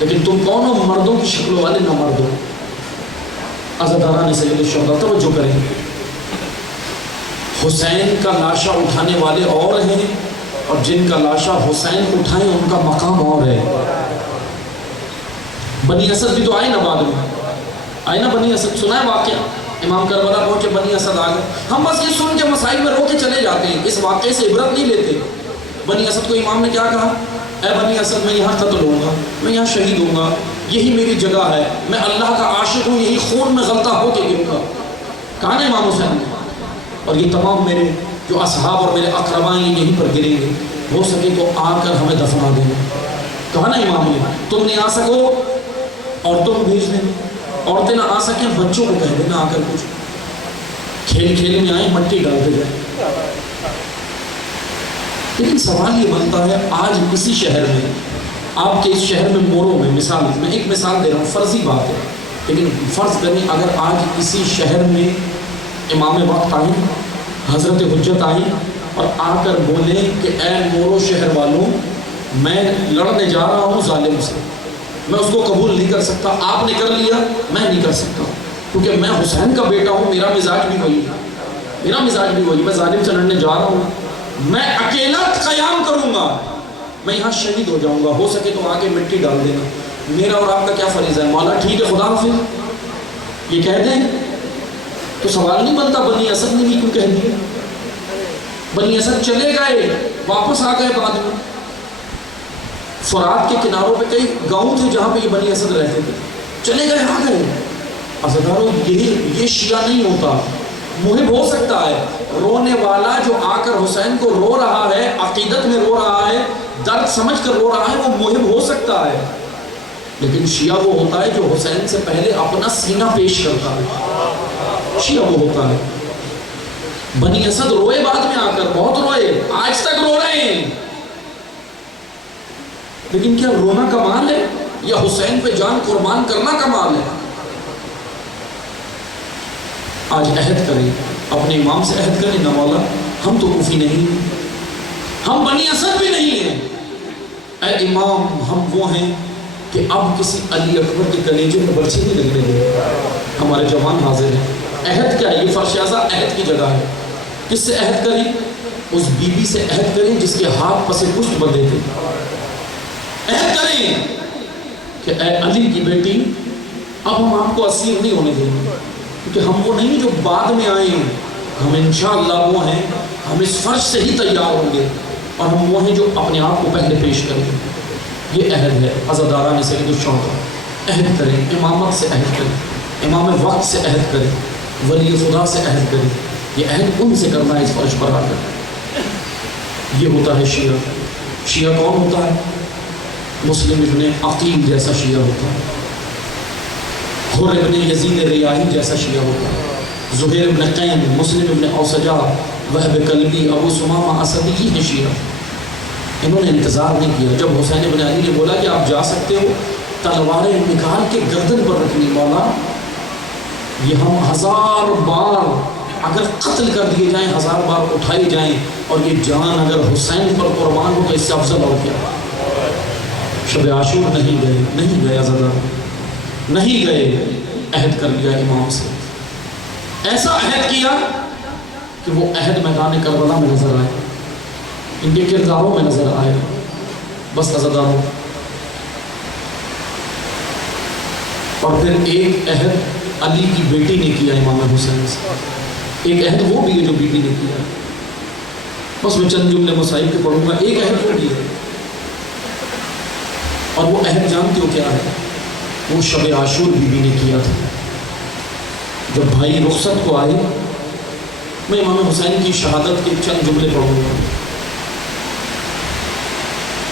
لیکن تم کون ہو؟ مردوں کی شکل والے نہ مردوں۔ عزاداران سید الشہداء توجہ کریں، حسین کا لاشا اٹھانے والے اور ہیں، اور جن کا لاشا حسین اٹھائیں ان کا مقام اور ہے۔ بنی اسد بھی تو آئے نا بعد میں، آئے نا بنی اسد، سنا ہے واقعہ؟ امام کربلا پہنچے، بنی اسد آ گئے۔ ہم بس یہ سن کے مسائل میں رو کے چلے جاتے ہیں، اس واقعے سے عبرت نہیں لیتے۔ بنی اسد کو امام نے کیا کہا؟ اے بنی اسد، میں یہاں قتل ہوں گا، میں یہاں شہید ہوں گا، یہی میری جگہ ہے، میں اللہ کا عاشق ہوں، یہی خون میں غلطہ ہو کے گروں گا۔ کہا نا امام حسین نے، اور یہ تمام میرے جو اصحاب اور میرے اقرباء ہیں یہیں پر گریں گے۔ ہو سکے تو آ کر ہمیں دفنا دینا. کہا نا امام نے تم نہیں آ سکو عورتوں کو بھیج دینا, عورتیں نہ آ سکیں بچوں کو کہہ دینا آ کر کچھ کھیل کھیل میں آئیں مٹی ڈالتے جائیں. لیکن سوال یہ بنتا ہے آج کسی شہر میں, آپ کے اس شہر میں موروں میں, مثال میں ایک مثال دے رہا ہوں, فرضی بات ہے, لیکن فرض کریں اگر آج کسی شہر میں امام وقت آئیں, حضرت حجت آئیں اور آ کر بولیں کہ اے مورو شہر والوں میں لڑنے جا رہا ہوں ظالم سے, میں اس کو قبول نہیں کر سکتا, آپ نے کر لیا میں نہیں کر سکتا کیونکہ میں حسین کا بیٹا ہوں, میرا مزاج بھی وہی ہے, میرا مزاج بھی وہی, میں ظالم سے لڑنے جا رہا ہوں, میں اکیلا قیام کروں گا, میں یہاں شہید ہو جاؤں گا, ہو سکے تو آگے مٹی ڈال دینا, میرا اور آپ کا کیا فریضہ ہے؟ مولا ٹھیک ہے خدا حافظ یہ کہہ دیں تو سوال نہیں بنتا بنی اسد نے بھی کیوں کہہ دیا. بنی اسد چلے گئے واپس آ گئے بعد میں, فرات کے کناروں پہ کئی گاؤں تھے جہاں پہ یہ بنی اسد رہتے تھے, چلے گئے آ گئے. عزادارو یہ شیعہ نہیں ہوتا, محب ہو سکتا ہے, رونے والا جو آ کر حسین کو رو رہا ہے, عقیدت میں رو رہا ہے, درد سمجھ کر رو رہا ہے, وہ محب ہو سکتا ہے, لیکن شیعہ وہ ہوتا ہے جو حسین سے پہلے اپنا سینہ پیش کرتا ہے, شیعہ وہ ہوتا ہے. بنی اسد روئے بعد میں آ کر, بہت روئے, آج تک رو رہے ہیں, لیکن کیا رونا کمال ہے یا حسین پہ جان قربان کرنا کمال ہے؟ آج عہد کریں, اپنے امام سے عہد کریں, نہ مولا ہم تو کوفی نہیں ہیں, ہم بنی اسد بھی نہیں ہیں, اے امام ہم وہ ہیں کہ اب کسی علی اکبر کے کلیجے میں برچھی نہیں لگنے دیں, ہمارے جوان حاضر ہیں. عہد کیا ہے؟ یہ فرش اعضاء عہد کی جگہ ہے. کس سے عہد کریں؟ اس بی بی سے عہد کریں جس کے ہاتھ پس پشت بندھے تھے. عہد کریں کہ اے علی کی بیٹی اب ہم آپ کو اسیر نہیں ہونے دیں گے, کیونکہ ہم وہ نہیں جو بعد میں آئیں, ہم انشاءاللہ وہ ہیں, ہم اس فرش سے ہی تیار ہوں گے, اور ہم وہ ہیں جو اپنے آپ کو پہلے پیش کریں گے. یہ عہد ہے. عزاداران سید الشہداء عہد کریں, امامت سے عہد کریں, امام وقت سے عہد کریں, ولی خدا سے عہد کریں. یہ عہد ان سے کرنا ہے اس فرش پر آ کر. یہ ہوتا ہے شیعہ. شیعہ کون ہوتا ہے؟ مسلم ابن عقیل جیسا شیعہ ہوتا ہے, حر ابن یزید ریاحی جیسا شیعہ ہوتا ہے, زہیر ابن قیم, مسلم ابن اوسجا, وہب کلبی, ابو سمامہ اسدی, یہ ہیں شیعہ. انہوں نے انتظار نہیں کیا. جب حسین ابن علی نے بولا کہ آپ جا سکتے ہو, تلواریں نکال کے گردن پر رکھنی, مولا یہ ہم 1000 بار اگر قتل کر دیے جائیں, 1000 بار اٹھائی جائیں, اور یہ جان اگر حسین پر قربان ہو تو اس سے افضل ہو کیا. شب عاشور نہیں گئے عزادار, نہیں گئے, عہد کر لیا امام سے. ایسا عہد کیا کہ وہ عہد میدان کربلا میں نظر آئے, ان کے کرداروں میں نظر آئے. بس عزاداروں, اور پھر ایک عہد علی کی بیٹی نے کیا امام حسین سے, ایک عہد وہ بھی ہے جو بیٹی نے کیا. بس میں چند جملے مصائب کے پڑھوں گا. ایک عہد وہ بھی ہے, اور وہ عہد جانتے ہو کیا ہے؟ وہ شب عاشور بی بی نے کیا تھا. جب بھائی رخصت کو آئے, میں امام حسین کی شہادت کے چند جملے پڑھوں گا.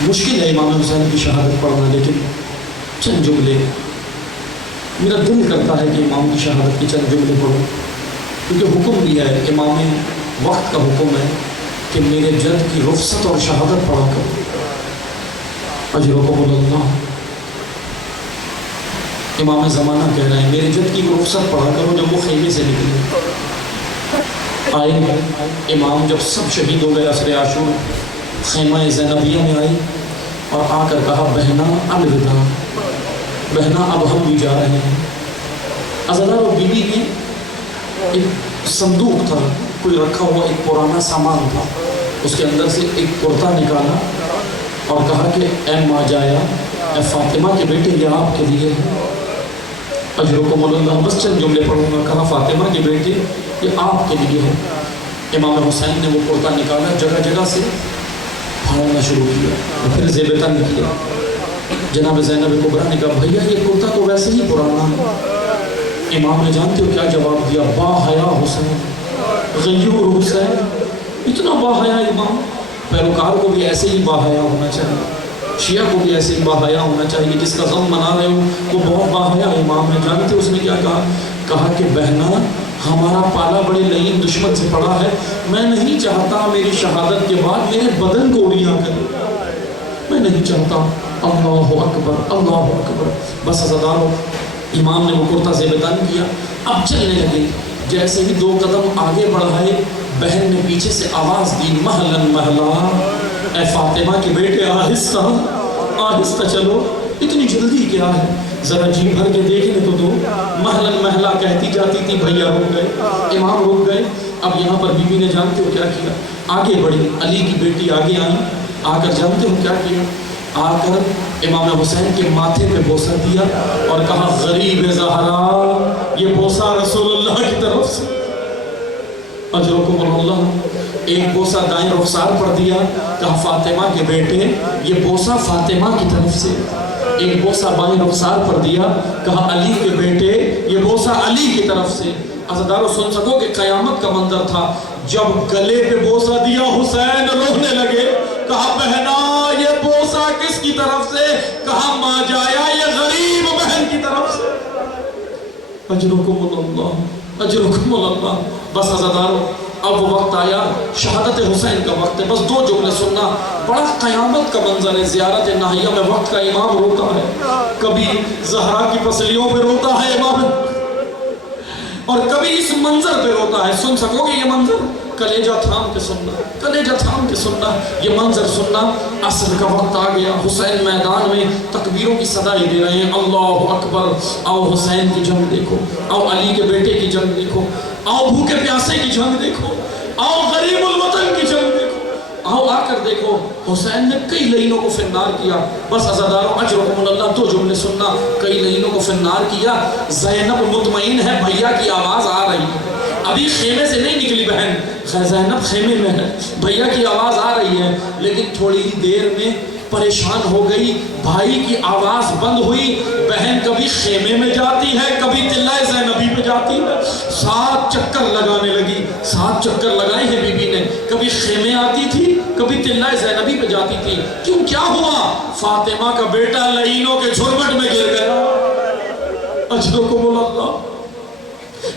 مشکل ہے امام حسین کی شہادت پڑھنا, لیکن چند جملے میرا دل کرتا ہے کہ امام کی شہادت کے چند جملے پڑھوں, کیونکہ حکم دیا ہے, امام وقت کا حکم ہے کہ میرے جد کی رخصت اور شہادت پڑھا کرو. اجرکم اللہ. امام زمانہ کہہ رہے ہیں میرے جد کی رخصت پڑھا کرو جب وہ خیمے سے نکلے. آئے امام, جب سب شہید ہو گئے عصر عاشور, خیمہ زینبیہ میں آئی اور آ کر کہا بہنا الوداع, بہنا اب ہم بھی جا رہے ہیں. عزادار و بی بی نے ایک صندوق تھا کوئی رکھا ہوا, ایک پرانا سامان تھا, اس کے اندر سے ایک کرتا نکالا اور کہا کہ اے ماں جایا, اے فاطمہ کے بیٹے, یہ آپ کے لیے ہے. اجرکم اللہ. بس چند جملے پڑھوں گا. کہا فاطمہ کے بیٹے یہ آپ کے لیے ہے. امام حسین نے وہ کرتا نکالا, جگہ جگہ سے پھاڑنا شروع کیا, پھر زیب تن کیا. جناب زینب کبریٰ نے کہا بھیا یہ کرتا تو ویسے ہی پرانا ہے. امام نے جانتے ہو کیا جواب دیا؟ با حیا حسین, غیور حسین. اتنا با حیا امام, پیروکار کو بھی ایسے ہی باحیا ہونا چاہیے، شیعہ کو بھی ایسے ہی باحیا ہونا چاہیے۔ جس کا غم منا رہے ہو وہ بہت باحیا امام ہے۔ جانتے اس نے کیا کہا کہ بہنا ہمارا پالا بڑے لعین دشمن سے پڑا ہے، میں نہیں چاہتا میری شہادت کے بعد میرے بدن کو اڑیاں کرے، میں نہیں چاہتا۔ اللہ اکبر اللہ اکبر۔ بس عزادارو امام نے وہ کرتا زیب تن کیا، اب چلنے لگے۔ جیسے ہی 2 قدم آگے بڑھائے بہن نے پیچھے سے آواز دی، محلن محلا، اے فاطمہ کے بیٹے آہستہ آہستہ چلو، اتنی جلدی کیا ہے، ذرا جی بھر کے دیکھنے تو دو۔ محلن محلا کہتی جاتی تھی، بھیا رک گئے، امام رک گئے۔ اب یہاں پر بی بی نے جانتے ہو کیا کیا، آگے بڑھی، علی کی بیٹی آگے آئی، آ کر جانتے ہو کیا کیا، آ کر امام حسین کے ماتھے پہ بوسہ دیا اور کہا غریب زہرا، یہ بوسہ رسول اللہ کی طرف سے، اجرکم اللہ۔ ایک بوسہ دائیں رخسار پر دیا، کہا فاطمہ کے بیٹے یہ بوسہ فاطمہ کی طرف سے۔ ایک بوسہ بائیں رخسار پر دیا، کہا علی کے بیٹے یہ بوسہ علی کی طرف سے۔ عزادارو سن سکو کہ قیامت کا منظر تھا، جب گلے پہ بوسہ دیا حسین رونے لگے، کہا بہنا یہ بوسہ کس کی طرف سے، کہا ماں جایا یہ غریب بہن کی طرف سے۔ اجرکم اللہ اجرکم اللہ۔ بس عزادارو اب وہ وقت آیا، شہادت حسین کا وقت ہے، بس 2 جملے سننا، بڑا قیامت کا منظر ہے۔ زیارت ناہیہ میں وقت کا امام روتا ہے، کبھی زہرا کی پسلیوں پہ روتا ہے امام، اور کبھی اس منظر پہ روتا ہے۔ سن سکو گے یہ منظر؟ کلیجہ تھام کے سننا، کلیجہ تھام کے سننا، یہ منظر سننا۔ عصر کا وقت آ گیا، حسین میدان میں تکبیروں کی صدائی دے رہے ہیں، اللہ اکبر۔ آؤ حسین کی جنگ دیکھو، آؤ علی کے بیٹے کی جنگ دیکھو، آؤ بھوکے پیاسے کی جنگ دیکھو، آؤ غریب الوطن کی جنگ دیکھو، آؤ آ کر دیکھو۔ حسین نے کئی لعینوں کو فنار کیا۔ بس عزادارو اجرکم اللہ 2 جملے سننا، کئی لعینوں کو فنار کیا۔ زینب مطمئن ہے بھیا کی آواز آ رہی ہے، ابھی خیمے سے نہیں نکلی بہن، زینب خیمے میں ہے، بھیا کی آواز آ رہی ہے، لیکن تھوڑی ہی دیر میں پریشان ہو گئی، بھائی کی آواز بند ہوئی، بہن کبھی خیمے میں جاتی ہے، کبھی تلہ زینبی پہ جاتی ہے، 7 چکر لگانے لگی، 7 چکر لگائی ہے بی بی نے، کبھی خیمے آتی تھی، کبھی تلہ زینبی پہ جاتی تھی۔ کیوں کیا ہوا؟ فاطمہ کا بیٹا لعینوں کے جھرمٹ میں گر گیا۔ اجرکم اللہ۔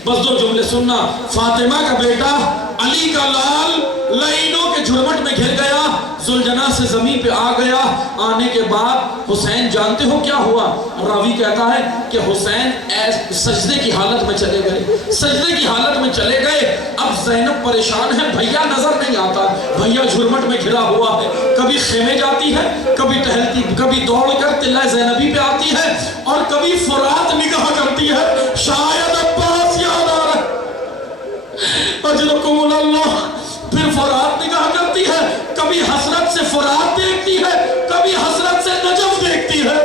بس 2 جملے سننا، فاطمہ کا بیٹا علی کا لال لعینوں کے جھرمٹ میں گر گیا، ذوالجناح سے زمین پہ آ گیا۔ آنے کے بعد حسین جانتے ہو کیا ہوا؟ راوی کہتا ہے کہ حسین سجدے کی حالت میں چلے گئے، سجدے کی حالت میں چلے گئے۔ اب زینب پریشان ہے، بھیا نظر نہیں آتا، بھیا جھرمٹ میں گھرا ہوا ہے، کبھی خیمے جاتی ہے، کبھی ٹہلتی، کبھی دوڑ کر تلہ زینبی پہ آتی ہے، اور کبھی فرات نگاہ کرتی ہے، شاید عباس یاد آ رہا ہے۔ اجرکم اللہ۔ پھر فرات نگاہ کرتی ہے، کبھی حسرت سے فرات دیکھتی ہے، کبھی حسرت سے نجف دیکھتی ہے،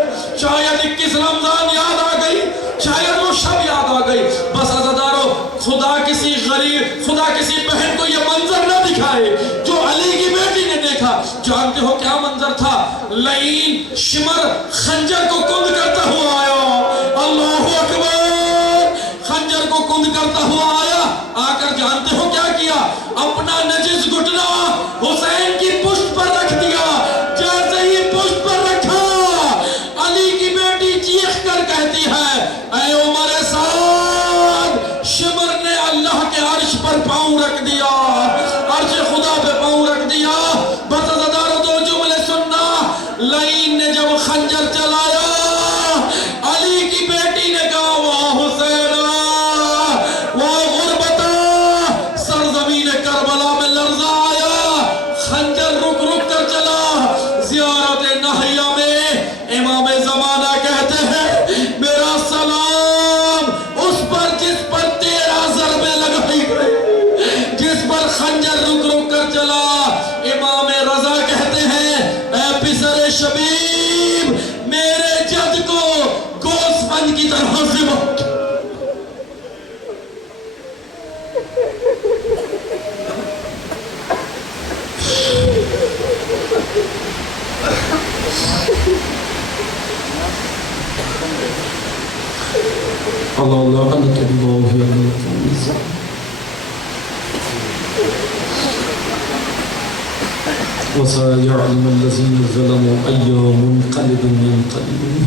شاید 21 رمضان یاد آ گئی، شاید وہ شب یاد آ گئی۔ بس عزادارو خدا کسی غریب، خدا کسی بہن کو یہ منظر نہ دکھائے جو علی کی بیٹی نے دیکھا۔ جانتے ہو کیا منظر تھا؟ لعین شمر خنجر کو کند کرتا ہوا آیا، اللہ اکبر، خنجر کو کند کرتا ہوا آیا، آ کر جانتے ہو کیا کیا؟ اپنا نجس گھٹنا حسین کی پشت پر رکھ دیا۔ جیسے ہی پشت پر رکھا، علی کی بیٹی چیخ کر کہتی ہے، اے عمر سعد، شمر نے اللہ کے عرش پر پاؤں رکھ دیا، عرش خدا پہ پاؤں رکھ دیا۔ بس عزادارو 2 جملے سننا، لعین نے جب خنجر چلایا، علی کی بیٹی نے کہا واہ حسین، واہ غربتا، سرزمین کربلا میں لرزہ آیا، خنجر رک رک کر چلا۔ زیارت ناہیہ میں امام زمانہ کہتے ہیں، میرا سلام اس پر جس پر 13 ضربیں لگائی گئی، جس پر خنجر رک رک کر چلا۔ امام رضا کہتے ہیں، اے پسر شبیب، میرے جد کو گوسفند کی طرح ذبح۔ اللہ انت اللہ انت وسيعلم الذين ظلموا أي منقلب ينقلبون